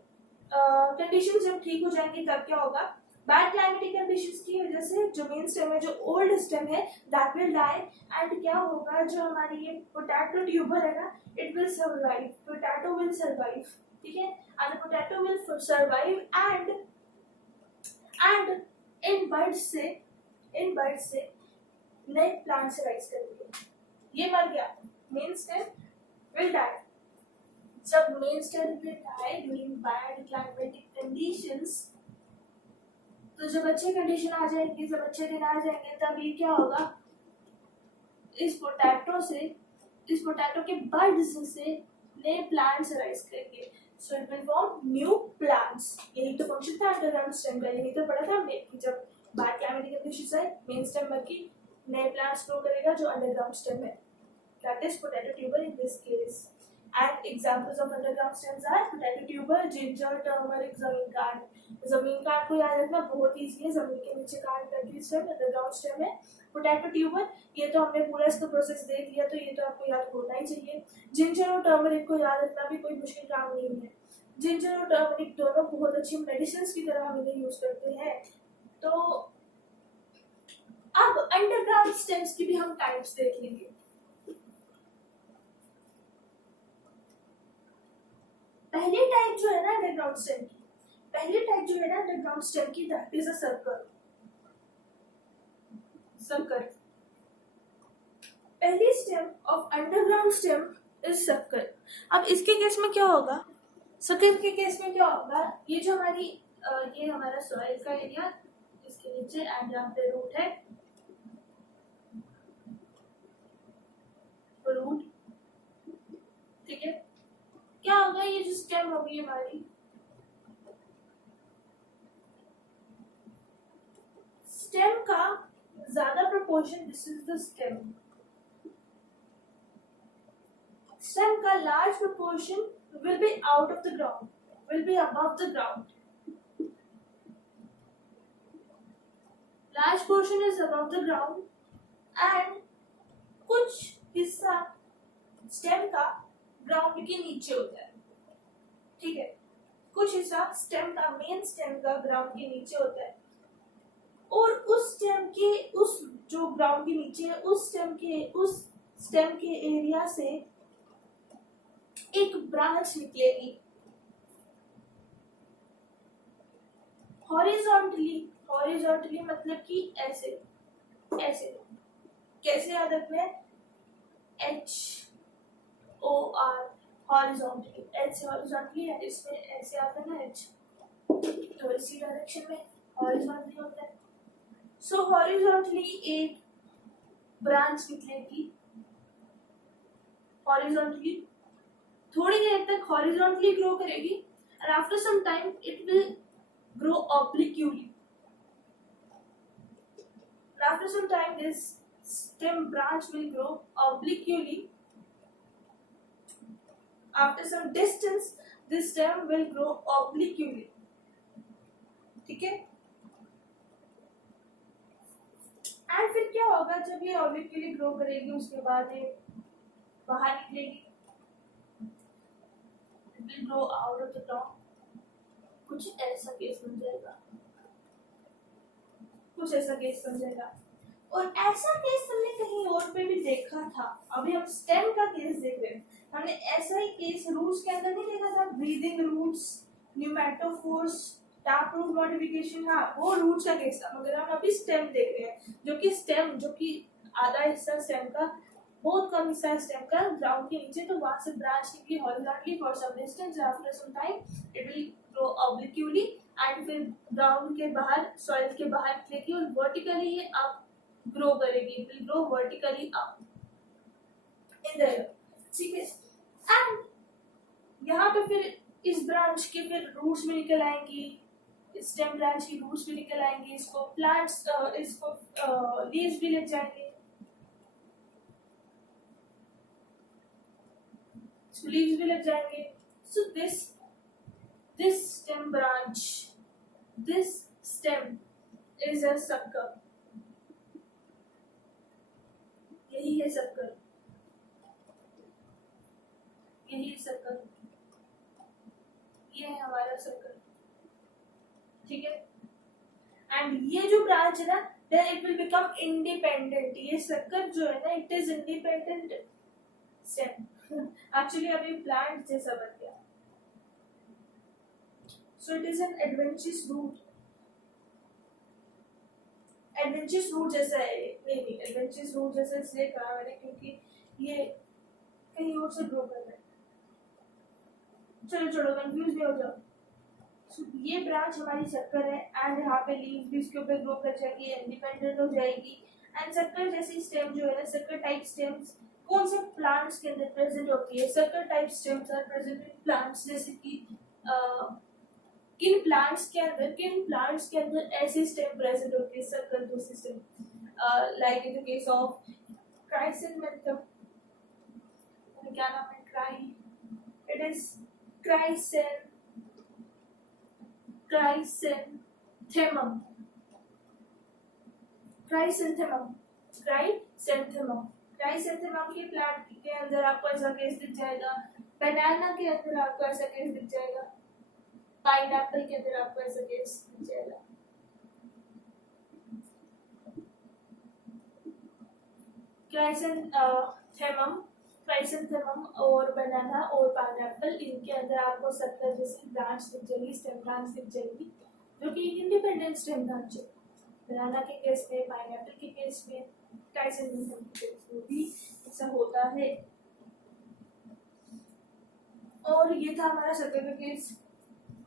कंडीशंस जब ठीक हो जाएंगी तब क्या होगा, बैड क्लाइमेटिक कंडीशंस की वजह से जो मेन स्टेम है, जो ओल्ड स्टेम है, दैट विल डाई। एंड क्या होगा, जो हमारी ये पोटैटो ट्यूबर है ना, it will survive, potato will survive, ठीक है। And potato will survive and इन बर्ड्स से नए प्लांट्स राइज करेंगे। ये मर गया, मेन स्टेम विल डाई। जब main stem will die during bad climatic conditions, तो जब अच्छे कंडीशन आ जाएंगे, जब अच्छे दिन आ जाएंगे, तब ये क्या होगा, इस पोटैटो के बर्ड्स से नए प्लांट्स राइज करेंगे। So it will form new plants. यही तो फंक्शन था अंडरग्राउंड स्टेम का। यही तो पढ़ा था हमने कि जब बैड क्लाइमेटिक कंडीशंस आए, मेन स्टेम मर की नए प्लांट्स ग्रो करेगा, जो अंडरग्राउंड स्टेम है, that is potato tuber in this case. And examples of underground stems are potato tuber, ginger, turmeric, जमीन कांड। जमीन कांड को याद रखना बहुत इजी है, जमीन के नीचे कांड करती स्टेम अंडरग्राउंड स्टेम है। पोटैटो ट्यूबर, ये तो हमने पूरा इसका प्रोसेस देख लिया, तो ये तो आपको याद होना ही चाहिए। जिंजर और टर्मरिक को याद रखना भी कोई मुश्किल काम नहीं है। जिंजर और टर्मरिक दोनों बहुत अच्छी मेडिसिन की तरह हम इन्हें यूज करते हैं। तो अब अंडरग्राउंड स्टेम्स की भी हम टाइप्स देख लेंगे। पहली टाइप जो है ना अंडरग्राउंड स्टेम की, पहली टाइप जो है ना अंडरग्राउंड स्टेम की, दैट इज अ सर्कल। पहली stem of underground stem is circle. अब इसके केस में क्या होगा, सर्कल के केस में क्या होगा, ये जो हमारी ये हमारा सॉइल का एरिया, इसके नीचे एंड यहाँ पे रूट है, रूट, ठीक है। क्या होगा, ये जो स्टेम होगी हमारी, स्टेम का ज्यादा proportion, this is the stem, stem का large proportion will be out of the ground, will be above the ground. Large portion is above the ground and कुछ हिस्सा स्टेम का ग्राउंड के नीचे होता है, ठीक है। कुछ हिस्सा स्टेम का, मेन स्टेम का ग्राउंड के नीचे होता है, और उस स्टेम के, उस जो ग्राउंड के नीचे है, उस स्टेम के एरिया से एक ब्रांच निकलेगी हॉरिजॉन्टली, मतलब कि ऐसे कैसे याद रखना है, HOR हॉरिजॉन्टली, H हॉरिजॉन्टली है, इसमें ऐसे आता है ना H, तो इसी डायरेक्शन में हॉरिजॉन्टली होता है। सो हॉरिजॉन्टली एक ब्रांच निकलेगी, हॉरिजॉन्टली थोड़ी देर तक हॉरिजॉन्टली ग्रो करेगी, and after some time it will grow obliquely. And after some time this stem branch will grow obliquely. After some distance this stem will grow obliquely, ठीक है। एंड फिर क्या होगा, जब ये obliquely ग्रो करेगी, उसके बाद ये बाहर निकलेगी, will grow out of the top। कुछ ऐसा केस बन जाएगा, और ऐसा केस हमने कहीं और पे भी देखा था। अभी हम स्टेम का केस देख रहे हैं, हमने ऐसा ही केस रूट्स के अंदर नहीं देखा था, breathing roots, pneumatophores, tap root modification, हाँ वो रूट्स का केस था। मगर हम अभी स्टेम देख रहे हैं, जो कि आधा हिस्सा स्टेम का, बहुत कम हिस्सा स्टेम का ग्राउंड के नीचे, तो वहां से ब्रांच निकली horizontally for some distance, after some time it will grow obliquely and फिर ग्राउंड के बाहर, सॉइल के बाहर निकलेगी और वर्टिकली ये अप ग्रो करेगी, it will grow vertically up in the air, ठीक है। एंड यहाँ पे फिर इस ब्रांच के फिर रूट्स भी निकल आएंगी, स्टेम ब्रांच की रूट्स भी निकल आएंगी, इसको प्लांट्स, इसको लीव्स भी लग जाएंगे, लीव्स भी लग जाएंगे। So this stem branch, this stem is a sucker, यही है सक्कर, यही सक्कर, ये है हमारा सक्कर, ठीक है। एंड ये जो ब्रांच है ना, then it will become independent, ये सक्कर जो है ना, it is independent stem, actually अभी प्लांट जैसा बन गया। So it is an adventitious root, adventitious root जैसा है, नहीं एडवेंचरस रूट जैसा इसलिए कहा मैंने क्योंकि ये कहीं और से ग्रो कर रहा है। चलो छोड़ो, कंफ्यूज नहीं हो जाओ। So, ये ब्रांच हमारी सक्कर है एंड यहाँ पे लीव्स भी इसके ऊपर ग्रो कर जाएगी, इंडिपेंडेंट हो जाएगी। एंड सक्कर जैसी स्टेम जो है ना, सक्कर टाइप स्टेम्स कौन से प्लांट्स के अंदर प्रेजेंट होती है? Sucker type stems are present in plants, जैसे कि किन प्लांट्स के अंदर ऐसी स्टेम प्रेजेंट होती है सक्कर जैसी stem, like in the case of chrysanthemum, क्या नाम है, इट इज क्राइसेंथेमम, क्राइसेंथेमम के प्लांट के अंदर आपको ऐसा केस दिख जाएगा, बनाना के अंदर आपको ऐसा केस दिख जाएगा, पाइनएप्पल के अंदर आपको ऐसा केस दिख जाएगा। क्राइसेंथेमम और बनाना और पाइनएप्पल, इनके अंदर आपको सक्कर जैसी ब्रांच दिख जाएगी, स्टेम ब्रांच दिख जाएगी, जो कि इंडिपेंडेंट स्टेम ब्रांच है। बनाना के केस में, पाइनएप्पल के केस में, क्राइसेंथेमम के केस में भी ऐसा होता है। और ये था हमारा सक्कर का केस।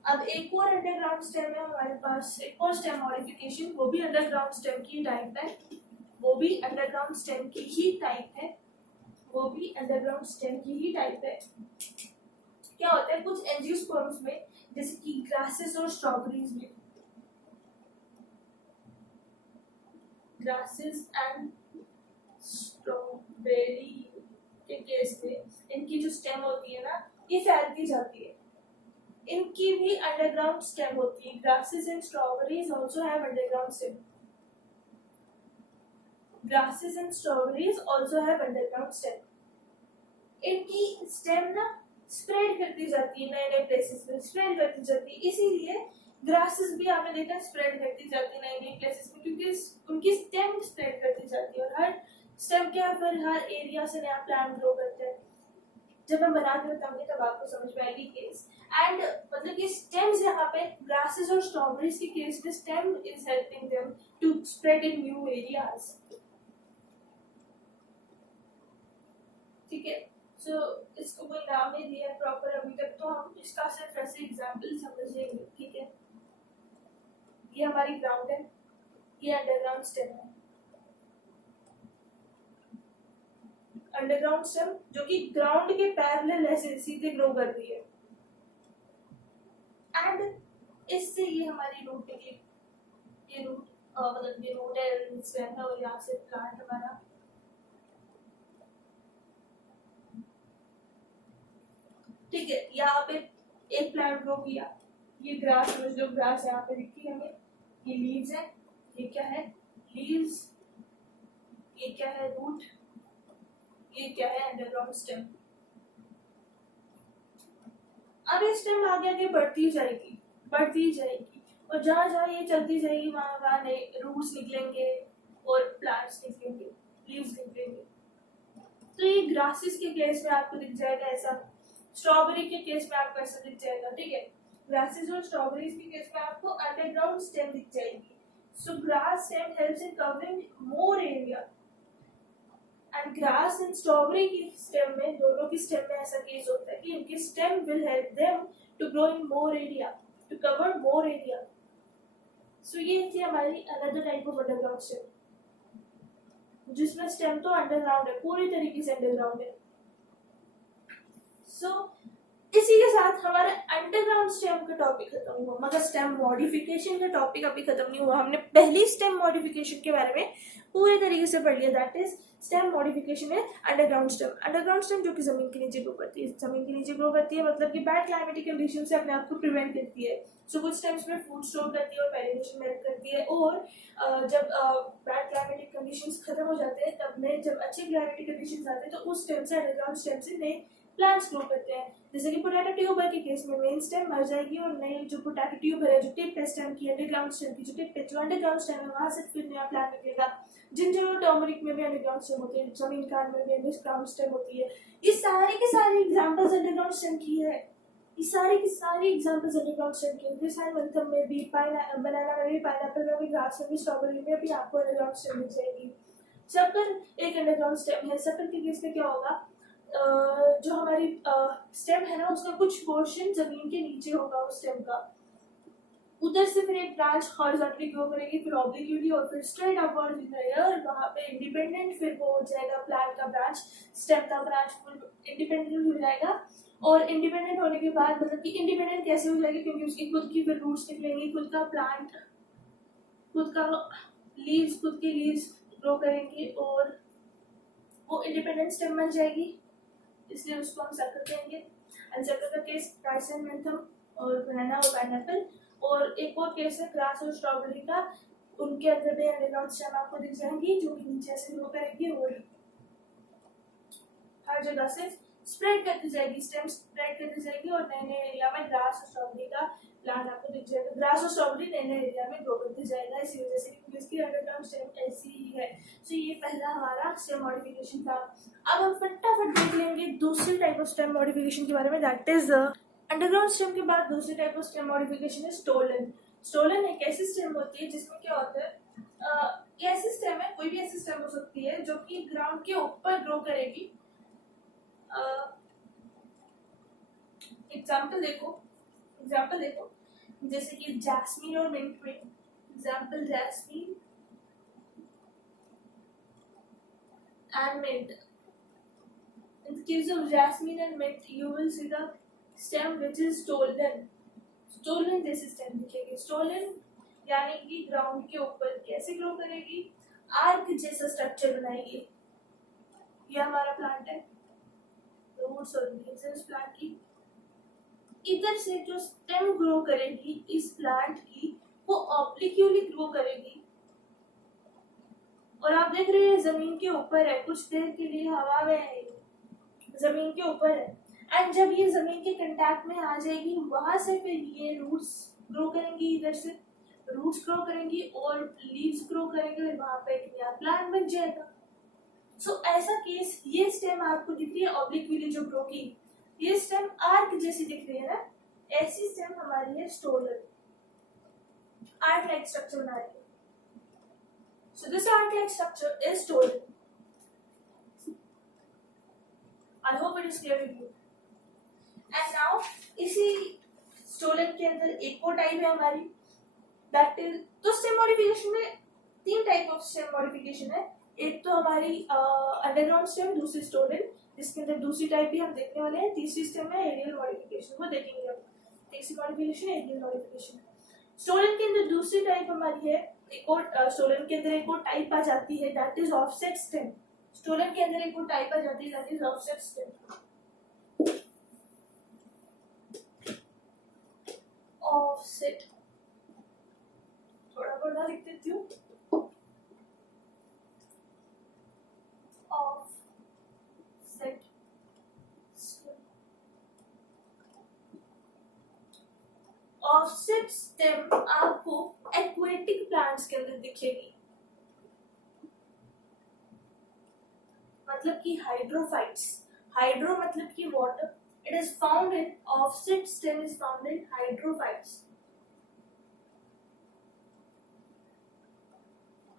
अब एक और अंडरग्राउंड स्टेम है हमारे पास, एक और स्टेम मॉडिफिकेशन, वो भी अंडरग्राउंड स्टेम की टाइप है, वो भी अंडरग्राउंड स्टेम की ही टाइप है, वो भी अंडरग्राउंड स्टेम की ही टाइप है। क्या होता है कुछ एंजियोस्पर्म्स में, जैसे कि ग्रासेस और स्ट्रॉबेरीज में, ग्रासेस एंड स्ट्रॉबेरी के केस में इनकी जो स्टेम होती है ना, ये फैलती जाती है, इनकी भी अंडरग्राउंड स्टेम होती है। Grasses and strawberries also have underground stem, grasses and strawberries also have underground stem. इनकी स्टेम ना स्प्रेड करती जाती है, नए नए प्लेसेस में स्प्रेड करती जाती है, इसीलिए ग्रासेस भी आपने देखा स्प्रेड करती जाती है नए नए प्लेसेस में, क्योंकि उनकी स्टेम स्प्रेड करती जाती है, और हर स्टेम क्या फिर हर एरिया से नया प्लांट ग्रो करते हैं। जब मैं बना के बताऊंगी तब आपको समझ में आएगी केस। एंड मतलब कि स्टेम्स यहाँ पे ग्रासेस और स्ट्रॉबेरीज के केस में stem is helping them to spread in new areas, ठीक है। सो इसको कोई नाम नहीं दिया प्रॉपर अभी तक, तो हम इसका सिर्फ ऐसे एग्जांपल समझेंगे, ठीक है। ये हमारी ग्राउंड है, ये अंडरग्राउंड स्टेम है, अंडरग्राउंड स्टेम जो कि ग्राउंड के पैरेलल ऐसे सीधे ग्रो कर रही है, एंड इससे ये हमारी रूट निकली, ये रूट मतलब ये रूट है स्टेम है, और यहाँ से प्लांट हमारा ठीक है। यहाँ पे एक प्लांट ग्रो किया, ये ग्रास, जो ग्रास यहाँ पे दिखती है हमें, ये लीव्स है, ये क्या है लीव्स, ये क्या है रूट, ये क्या है अंडरग्राउंड स्टेम। अब ये स्टेम आगे आगे बढ़ती जाएगी, और जहाँ जहाँ ये चलती जाएगी वहाँ वहाँ नए रूट्स निकलेंगे और प्लांट्स निकलेंगे, लीव्स निकलेंगे। तो ये ग्रासेस के केस में आपको दिख जाएगा ऐसा, स्ट्रॉबेरी के केस में आपको ऐसा दिख जाएगा, ठीक है। ग्रासेस और स्ट्रॉबेरीज के केस में आपको अंडरग्राउंड स्टेम दिख जाएगी। So grass stem helps in covering more area, and grass and strawberry की स्टेम में, दोनों की स्टेम में ऐसा केस होता है कि उनकी stem will help them to grow in more area, to cover more area. So ये थी हमारी another type of underground stem, जिसमें स्टेम तो अंडरग्राउंड है, पूरी तरीके से अंडरग्राउंड है. सो इसी के साथ हमारा अंडरग्राउंड स्टेम का टॉपिक खत्म हुआ, मगर स्टेम मॉडिफिकेशन का टॉपिक अभी खत्म नहीं हुआ. हमने पहली स्टेम मॉडिफिकेशन के बारे में पूरे तरीके से पढ़ लिया, दैट इज स्टेम मॉडिफिकेशन है अंडरग्राउंड स्टेम. अंडरग्राउंड स्टेम जो कि जमीन के नीचे ग्रो करती है, जमीन के नीचे ग्रो करती है मतलब कि बैड क्लाइमेटिक कंडीशन से अपने आप को प्रिवेंट करती है. सो कुछ स्टेम्स में फूड स्टोर करती है और वेरिएशन में हेल्प करती है. और जब बैड क्लाइमेटिक कंडीशंस खत्म हो जाते हैं, तब में जब अच्छे क्लाइमेटिक कंडीशंस आते हैं, तो उस स्टेम से, अंडरग्राउंड स्टेम से नए प्लांट्स ग्रो करते हैं. जैसे कि पोटैटो ट्यूबर के केस में मेन स्टेम मर जाएगी और नई जो पोटैटो ट्यूबर है, जो टिप है स्टेम की, अंडरग्राउंड स्टेम की जो टिप है, जो अंडरग्राउंड स्टेम है, वहां से फिर नया प्लांट निकलेगा. जिंजर और टर्मरिक में भी अंडरग्राउंड स्टेम होती है, जमीन कांड में भी अंडरग्राउंड स्टेम होती है. ये सारे के सारे एग्जांपल्स अंडरग्राउंड स्टेम की है. ये सारी की सारी एग्जांपल्स अंडरग्राउंड स्टेम की है. क्रिसैंथेमम में भी, बनाना में भी, पाइनएप्पल में भी, ग्रास में भी, स्ट्रॉबेरी में भी आपको अंडरग्राउंड स्टेम मिल जाएगी. शक्कर एक अंडरग्राउंड स्टेम है. शक्कर के केस में क्या होगा, जो हमारी स्टेम है ना, उसका कुछ पोर्शन जमीन के नीचे होगा उस स्टेम का. उधर से फिर एक ब्रांच हॉरिजॉन्टली ग्रो करेगी, फिर ऑब्लिक्यूटली और फिर straight upward in the air. वहां पे इंडिपेंडेंट फिर वो हो जाएगा प्लांट का ब्रांच, स्टेम का ब्रांच फुल इंडिपेंडेंट हो जाएगा. और इंडिपेंडेंट होने के बाद मतलब कि इंडिपेंडेंट कैसे हो जाएगी, क्योंकि उसकी खुद की फिर रूट्स निकलेंगी, खुद का प्लांट, खुद का लीव्स, खुद की लीव्स ग्रो करेंगी और वो इंडिपेंडेंट स्टेम बन जाएगी. इसलिए उसको हम शक्कर कहेंगे. एंड शक्कर का केस क्राइसैंथेमम और बनाना और पाइनएप्पल. और एक और केस है ग्रास और स्ट्रॉबेरी का, उनके अंदर भी अंडरग्राउंड स्टेम आपको दिख जाएंगी, जो कि नीचे से ग्रो करेगी और हर जगह से स्प्रेड करती जाएगी, स्टेम स्प्रेड करती जाएगी और नए नए एरिया में ग्रास और स्ट्रॉबेरी का प्लांट आपको दिख जाएगा. ग्रास और स्ट्रॉबेरी नए नए एरिया में ग्रो करते जाएगा, इसी वजह से क्योंकि इसकी अंडरग्राउंड स्टेम ऐसी ही है. सो ये पहला हमारा स्टेम मॉडिफिकेशन था. अब हम फटाफट देख लेंगे दूसरी टाइप ऑफ स्टेम मॉडिफिकेशन के बारे में, दैट इज अंडरग्राउंड स्टेम के बाद दूसरी टाइप ऑफ स्टेम मॉडिफिकेशन है स्टोलन. स्टोलन एक ऐसी स्टेम होती है जिसमें क्या होता है, ये ऐसी स्टेम है, कोई भी ऐसी स्टेम हो सकती है जो कि ग्राउंड के ऊपर ग्रो करेगी. एग्जाम्पल देखो जैसे कि जैस्मीन और मिंट में. Example jasmine and mint. In the case of jasmine and mint, you will see the stem which is stolen. Stolen जैसी stem दिखेगी. Stolen यानी कि ग्राउंड के ऊपर कैसे ग्रो करेगी, आर्क जैसा स्ट्रक्चर बनाएगी. ये हमारा प्लांट है, रूट्स और लीव्स है उस प्लांट की. इधर से जो स्टेम ग्रो करेगी इस प्लांट की, वो ऑब्लिक्यूटली ग्रो करेगी. और आप देख रहे हैं जमीन के ऊपर है, कुछ देर के लिए हवा में है, जमीन के ऊपर है. एंड जब ये जमीन के कांटेक्ट में आ जाएगी, वहां से फिर ये रूट्स ग्रो करेंगी, इधर से रूट्स ग्रो करेंगी और लीव्स ग्रो करेंगे और वहां पे एक नया प्लांट बन जाएगा. सो ऐसा केस, ये स्टेम आपको दिख रही है ऑब्लिक्यूटली जो ग्रो की, ये स्टेम आर्क जैसी दिख रही है ना, ऐसी स्टेम हमारी है स्टोलन, आर्क लाइक स्ट्रक्चर बना रही है. So this arc-like structure is stolen. I hope it is clear with you. And now इसी stolen के अंदर एक और टाइप है हमारी, that is, तो stem modification में तीन टाइप ऑफ stem modification है. एक तो हमारी अंडरग्राउंड स्टेम, दूसरी stolen, जिसके अंदर दूसरी टाइप भी हम देखने वाले हैं. तीसरी स्टेम है एरियल मॉडिफिकेशन, वो देखेंगे हम. तीसरी मॉडिफिकेशन है एरियल मॉडिफिकेशन. स्टोलन के अंदर दूसरी टाइप हमारी है, एक और स्टोलन के अंदर एक और टाइप आ जाती है, that is offset stem. Stolon के अंदर एक और टाइप आ जाती है, that is offset stem. Offset थोड़ा बड़ा लिख देती हूँ. ऑफसेट ऑफसेट स्टेम आपको एक्वेटिक प्लांट्स के अंदर दिखेगी, मतलब कि हाइड्रोफाइट्स. हाइड्रो मतलब कि water. It is found in offset stem is found in hydrophytes.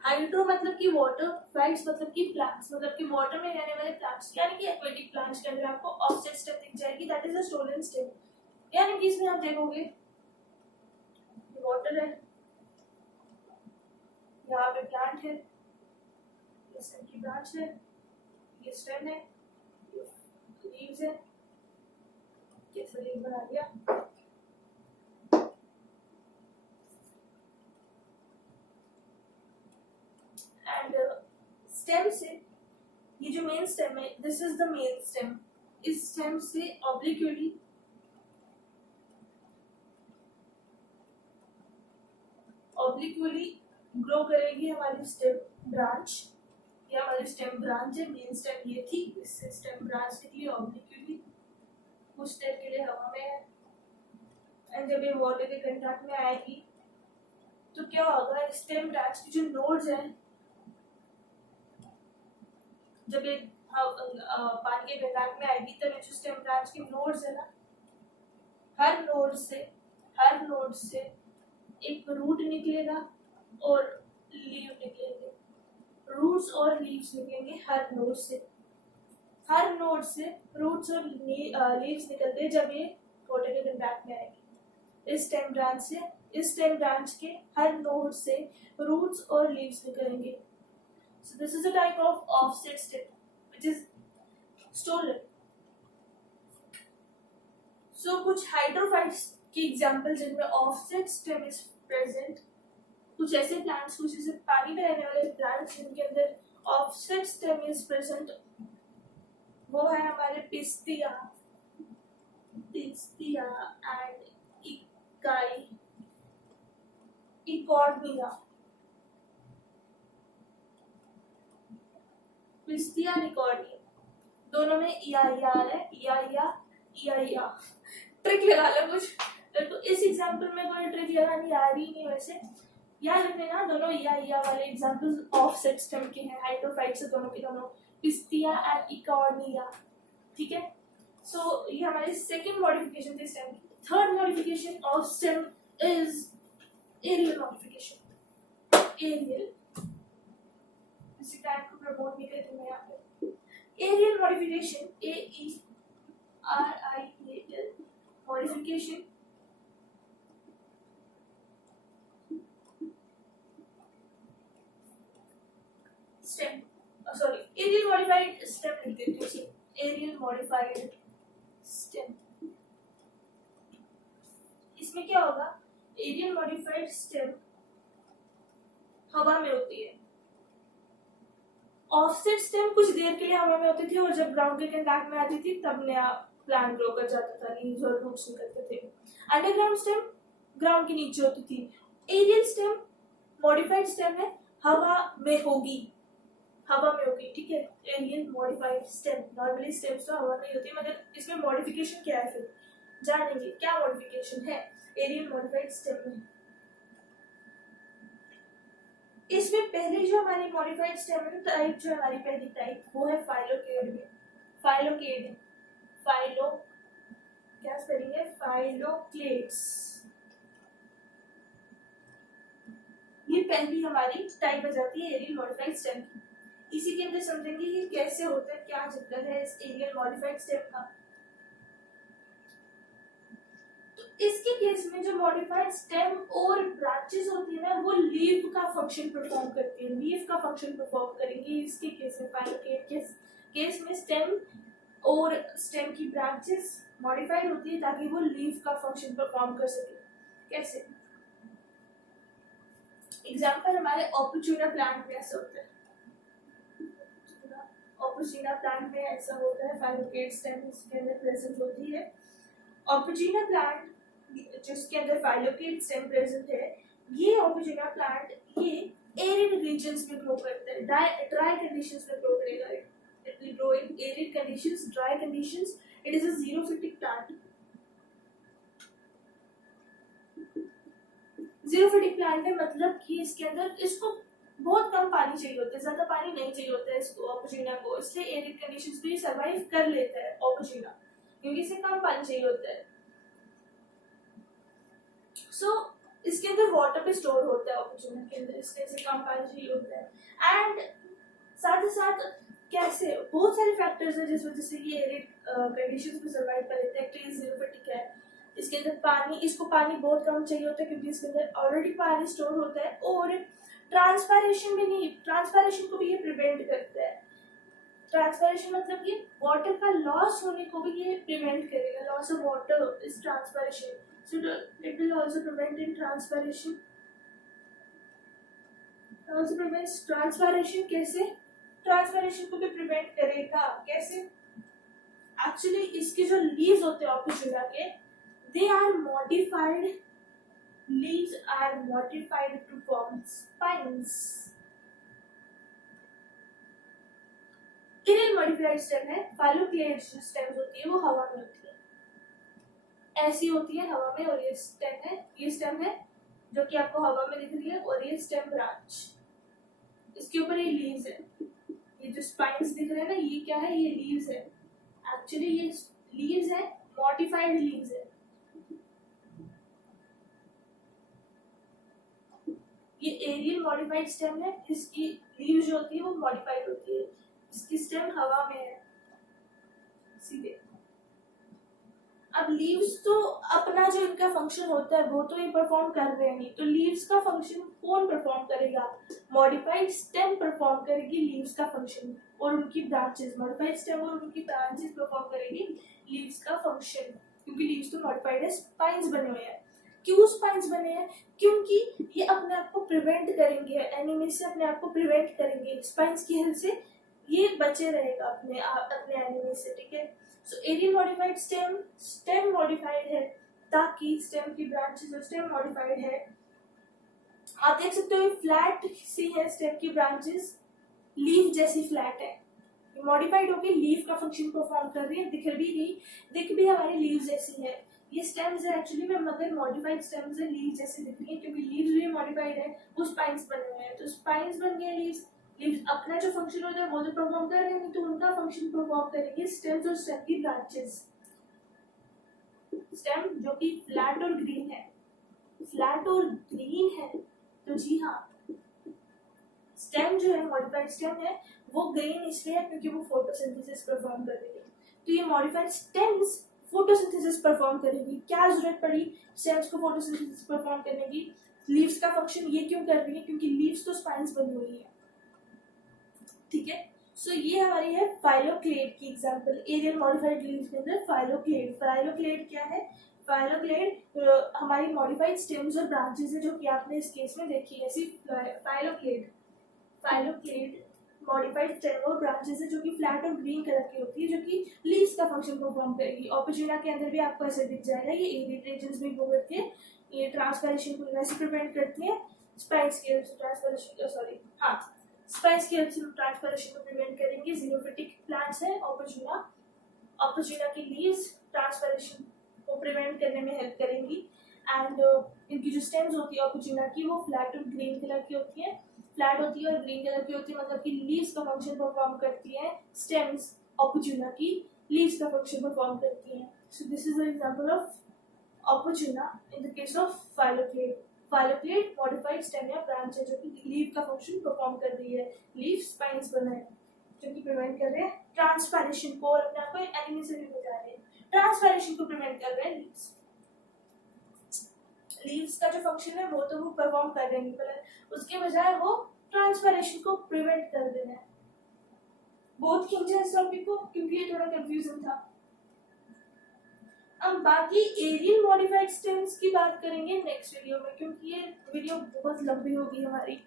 Hydro मतलब कि वाटर, फाइट्स मतलब कि प्लांट्स, मतलब कि वाटर में रहने वाले प्लांट्स, यानी कि एक्वेटिक प्लांट्स के अंदर आपको ऑफसेट स्टेम दिख जाएगी, that is a stolon stem. यानी कि इसमें आप देखोगे वाटर है, यहाँ पे प्लांट है, ये स्टेम की ब्रांच है, ये स्टेम है, ये लीव्स है, कैसे लीव बना दिया। एंड स्टेम से, ये जो मेन स्टेम है, this is the main stem, इस स्टेम से ऑब्लिक्यूटली ग्रो करेगी हमारी स्टेम ब्रांच। ये हमारी स्टेम ब्रांच है, मेन स्टेम ये थी, इस स्टेम ब्रांच के लिए ऑब्लिक्यूटली कुछ टाइम के लिए हवा में है, एंड जब ये वाटर के कंटेक्ट में आएगी तो क्या होगा, स्टेम ब्रांच की जो नोड्स हैं, जब ये पानी के कंटेक्ट में आएगी तब जो स्टेम ब्रांच के नोड्स है ना, हर नोड से एक रूट निकलेगा और लीव निकलेंगे, रूट्स और लीव्स निकलेंगे हर नोड से रूट्स और लीव्स निकलते हैं जब ये वाटर के कंटेक्ट में आएगी। इस स्टेम ब्रांच के हर नोड से रूट्स और लीव्स निकलेंगे। So this is a type of offset stem which is stolen. So कुछ हाइड्रोफाइट्स की एग्जांपल जिनमें ऑफसेट स्टेम इज प्रेजेंट, कुछ ऐसे प्लांट्स, कुछ ऐसे पानी में रहने वाले प्लांट्स जिनके अंदर ऑफसेट स्टेम इज प्रेजेंट, वो है हमारे पिस्तिया एंड इकॉर्डिया। पिस्तिया निकॉर्डिया, दोनों में या है, या ट्रिक लगा लो कुछ, तो इस एग्जांपल में कोई ट्रिक लगानी आ रही नहीं, वैसे याद रखने ना, दोनों या वाले एग्जांपल्स ऑफसेट स्टेम के हैं, हाइड्रोफाइट से दोनों के दोनों, पिस्तिया एंड इकॉर्डिया, ठीक है। सो ये हमारी सेकंड मॉडिफिकेशन थी स्टेम की। Third modification of stem is aerial modification. Aerial, इसी टाइप को प्रमोट नहीं करती मैं यहाँ पे। Aerial modification, AERIAL modification stem, sorry aerial modified stem लिख देते हैं, एरियल मॉडिफाइड स्टेम। इसमें क्या होगा, एरियल मॉडिफाइड स्टेम हवा में होती है, ऑफसेट स्टेम कुछ देर के लिए हवा में होती थी और जब ग्राउंड के कंटेक्ट में आती थी तब नया प्लांट ग्रो कर जाता था, लीव्स और रूट्स निकलते थे। अंडरग्राउंड स्टेम ग्राउंड के नीचे होती थी। एरियल स्टेम मॉडिफाइड स्टेम है, हवा में होगी, ठीक है। Aerial modified stem, normally stems तो हवा में होती है, मगर इसमें मॉडिफिकेशन क्या है, फिर जानेंगे क्या मॉडिफिकेशन है एरियल मॉडिफाइड स्टेम में। इसमें पहली जो हमारी मॉडिफाइड स्टेम है टाइप, जो हमारी पहली टाइप, वो है फाइलोकेड में। फाइलो क्या स्पेलिंग है, फाइलोक्लेट्स, ये पहली हमारी टाइप आ जाती है एरियल मॉडिफाइड स्टेम की। इसी के अंदर समझेंगे कि कैसे होता है, क्या चक्कर है इस एरियल मॉडिफाइड स्टेम का। तो इसके केस में जो मॉडिफाइड स्टेम और ब्रांचेस होती है ना, वो लीफ का फंक्शन परफॉर्म करती है, लीफ का फंक्शन परफॉर्म करेंगी। इसके केस में, फाइलोकेट के केस में स्टेम और स्टेम की ब्रांचेस मॉडिफाइड होती है ताकि वो लीफ का फंक्शन परफॉर्म कर सके। कैसे, एग्जांपल हमारे ऑपर्चुना प्लांट में ऐसा होता है, ऑपर्चुना प्लांट में ऐसा होता है, फाइलोकेट स्टेम इसके अंदर प्रेजेंट होती है। ऑपर्चुना प्लांट जिसके अंदर फाइलोकेट स्टेम प्रेजेंट है, ये ऑपर्चुना प्लांट ये एरिड रीजन्स में ग्रो करता है, ड्राई कंडीशंस में ग्रो करेगा। It will grow in arid conditions, dry conditions. It is a xerophytic plant. Xerophytic plant है मतलब कि इसके अंदर इसको बहुत कम पानी चाहिए होता है, ज्यादा पानी नहीं चाहिए होता है इसको, ऑपर्चुना को, इसलिए एरिड कंडीशंस भी सर्वाइव कर लेता है ऑपर्चुना, क्योंकि इसे कम पानी चाहिए होता है। सो इसके अंदर वाटर भी स्टोर होता है ऑपरच्यूनिटी के अंदर, इसके से कम पानी चाहिए होता है। एंड साथ ही साथ कैसे बहुत सारे फैक्टर्स हैं जिस वजह से ये एरिड कंडीशंस में सर्वाइव कर लेते हैं। एक तो ये ज़ीरोफिटिक है, इसके अंदर पानी, इसको पानी बहुत कम चाहिए होता है क्योंकि इसके अंदर ऑलरेडी पानी स्टोर होता है। और ट्रांसपायरेशन भी नहीं, ट्रांसपायरेशन को भी ये प्रिवेंट करता है। ट्रांसपायरेशन मतलब ये वाटर का लॉस होने को भी ये प्रिवेंट करेगा, loss of water is transpiration, so it will also prevent in transpiration, also prevents transpiration. कैसे? ट्रांसपायरेशन को भी प्रिवेंट करेगा। कैसे? एक्चुअली इसके जो लीव्स होते हैं ऑपरच्यूनिटी के, they are modified, leaves are modified to form spines. इन्हें मॉडिफाइड स्टेम है। फाइलोक्लेड जो स्टेम्स होती है वो हवा में होती है, ऐसी होती है हवा में। और ये स्टेम है जो कि आपको हवा में दिख रही है, और ये स्टेम ब्रांच, इसके ऊपर ये लीव्स है। ये जो स्पाइन्स दिख रहे हैं ना, ये क्या है? ये लीव्स है। एक्चुअली ये लीव्स है, मॉडिफाइड लीव्स है। ये एरियल मॉडिफाइड स्टेम है, इसकी लीव्स जो होती है वो मॉडिफाइड होती है। इसकी स्टेम हवा में है सीधे। अब लीव्स तो अपना जो इनका फंक्शन होता है वो तो ये परफॉर्म कर रहे हैं नहीं, तो लीव्स का फंक्शन कौन परफॉर्म करेगा? मॉडिफाइड स्टेम परफॉर्म करेगी लीव्स का फंक्शन, और उनकी ब्रांचेस, मॉडिफाइड स्टेम और उनकी ब्रांचेस परफॉर्म करेगी लीव्स का फंक्शन, क्योंकि लीव्स तो मॉडिफाइड है, स्पाइन्स बने हुए हैं। क्यों स्पाइन्स बने हैं? क्योंकि ये अपने आप को प्रिवेंट करेंगे, एनिमी से अपने आप को प्रिवेंट करेंगे। स्पाइन्स की हेल्प से ये बचे रहेगा अपने एनिमी से। ठीक है, सो एरियल मॉडिफाइड स्टेम मॉडिफाइड है, ताकि स्टेम की ब्रांचेस और स्टेम मॉडिफाइड है। आप देख सकते हो ये फ्लैट सी है स्टेम की ब्रांचेस, लीफ जैसी फ्लैट है, मॉडिफाइड होकर लीफ का फंक्शन परफॉर्म कर रही है। दिख भी हमारी लीव जैसी है। ये स्टेम्स है एक्चुअली में, मगर मॉडिफाइड स्टेम्स है, लीव जैसे दिख रही है क्योंकि लीव्स भी मॉडिफाइड है, वो स्पाइन्स बने हुए हैं। तो स्पाइन्स बन गए लीव्स अपना जो फंक्शन होता है वो तो परफॉर्म कर रहे हैं, तो उनका फंक्शन परफॉर्म करेंगे स्टेम्स और स्टेम की ब्रांचेस। स्टेम जो कि फ्लैट और ग्रीन है, फ्लैट और ग्रीन है, तो जी हाँ, स्टेम जो है मॉडिफाइड स्टेम है वो ग्रीन इसलिए है क्योंकि वो फोटोसिंथेसिस परफॉर्म कर रही है। तो ये मॉडिफाइड स्टेम्स फोटोसिंथेसिस परफॉर्म करेगी। क्या जरूरत पड़ी स्टेम्स को फोटोसिंथेसिस परफॉर्म करने की? लीव्स का फंक्शन ये क्यों कर रही है? क्योंकि लीव्स तो स्पाइन्स बनी हुई है। ठीक है, सो ये हमारी है फाइलोक्लेड की एग्जांपल। एरियल मॉडिफाइड लीव्स के अंदर फाइलोक्लेड। फाइलोक्लेड क्या है? फाइलोक्लेड हमारी मॉडिफाइड स्टेम्स और ब्रांचेस है, जो कि आपने इस केस में देखी है। ऐसी फाइलोक्लेड मॉडिफाइड स्टेम और ब्रांचेस है जो कि फ्लैट और ग्रीन कलर की होती है, जो कि लीव्स का फंक्शन परफॉर्म करेगी। ऑपरच्यूनिटी के अंदर भी आपको ऐसे दिख जाएगा। ये एरिड रीजन्स में ग्रो करती है, ये ट्रांसपायरेशन को वैसे प्रिवेंट करती है। स्पाइन्स की हेल्प से स्पाइन्स की हेल्प से ट्रांसपायरेशन को प्रिवेंट करेंगे। ज़ीरोफिटिक प्लांट्स है ऑपरच्यूनिटी की लीव्स ट्रांसपायरेशन को प्रिवेंट करने में हेल्प करेंगी। एंड इनकी जो स्टेम्स होती है ऑपरच्यूनिटी की, वो फ्लैट और ग्रीन कलर की होती है। फ्लैट होती है और ग्रीन कलर की होती है, मतलब कि लीव्स का फंक्शन परफॉर्म करती है। स्टेम्स ऑपरच्यूनिटी की लीव्स का फंक्शन परफॉर्म करती है। So this is an example of opportunity in the case of phylloclade. Phylloclade modified stem या ब्रांच है जो कि लीव का फंक्शन परफॉर्म कर रही है। लीव स्पाइन्स बना है जो कि प्रिवेंट कर रहे हैं ट्रांसपायरेशन को, और अपने आप को एनिमी से भी बचा रहे हैं। ट्रांसपायरेशन को प्रिवेंट कर रहे हैं लीव्स का जो फंक्शन है वो तो वो परफॉर्म कर रहे हैं, पर उसके बजाय वो ट्रांसपायरेशन को प्रिवेंट कर दे रहे हैं। बहुत खींचा इस टॉपिक को क्योंकि ये थोड़ा कंफ्यूजन था। अब बाकी एरियल मॉडिफाइड स्टेम्स की बात करेंगे नेक्स्ट वीडियो में, क्योंकि ये वीडियो बहुत लंबी होगी हमारी।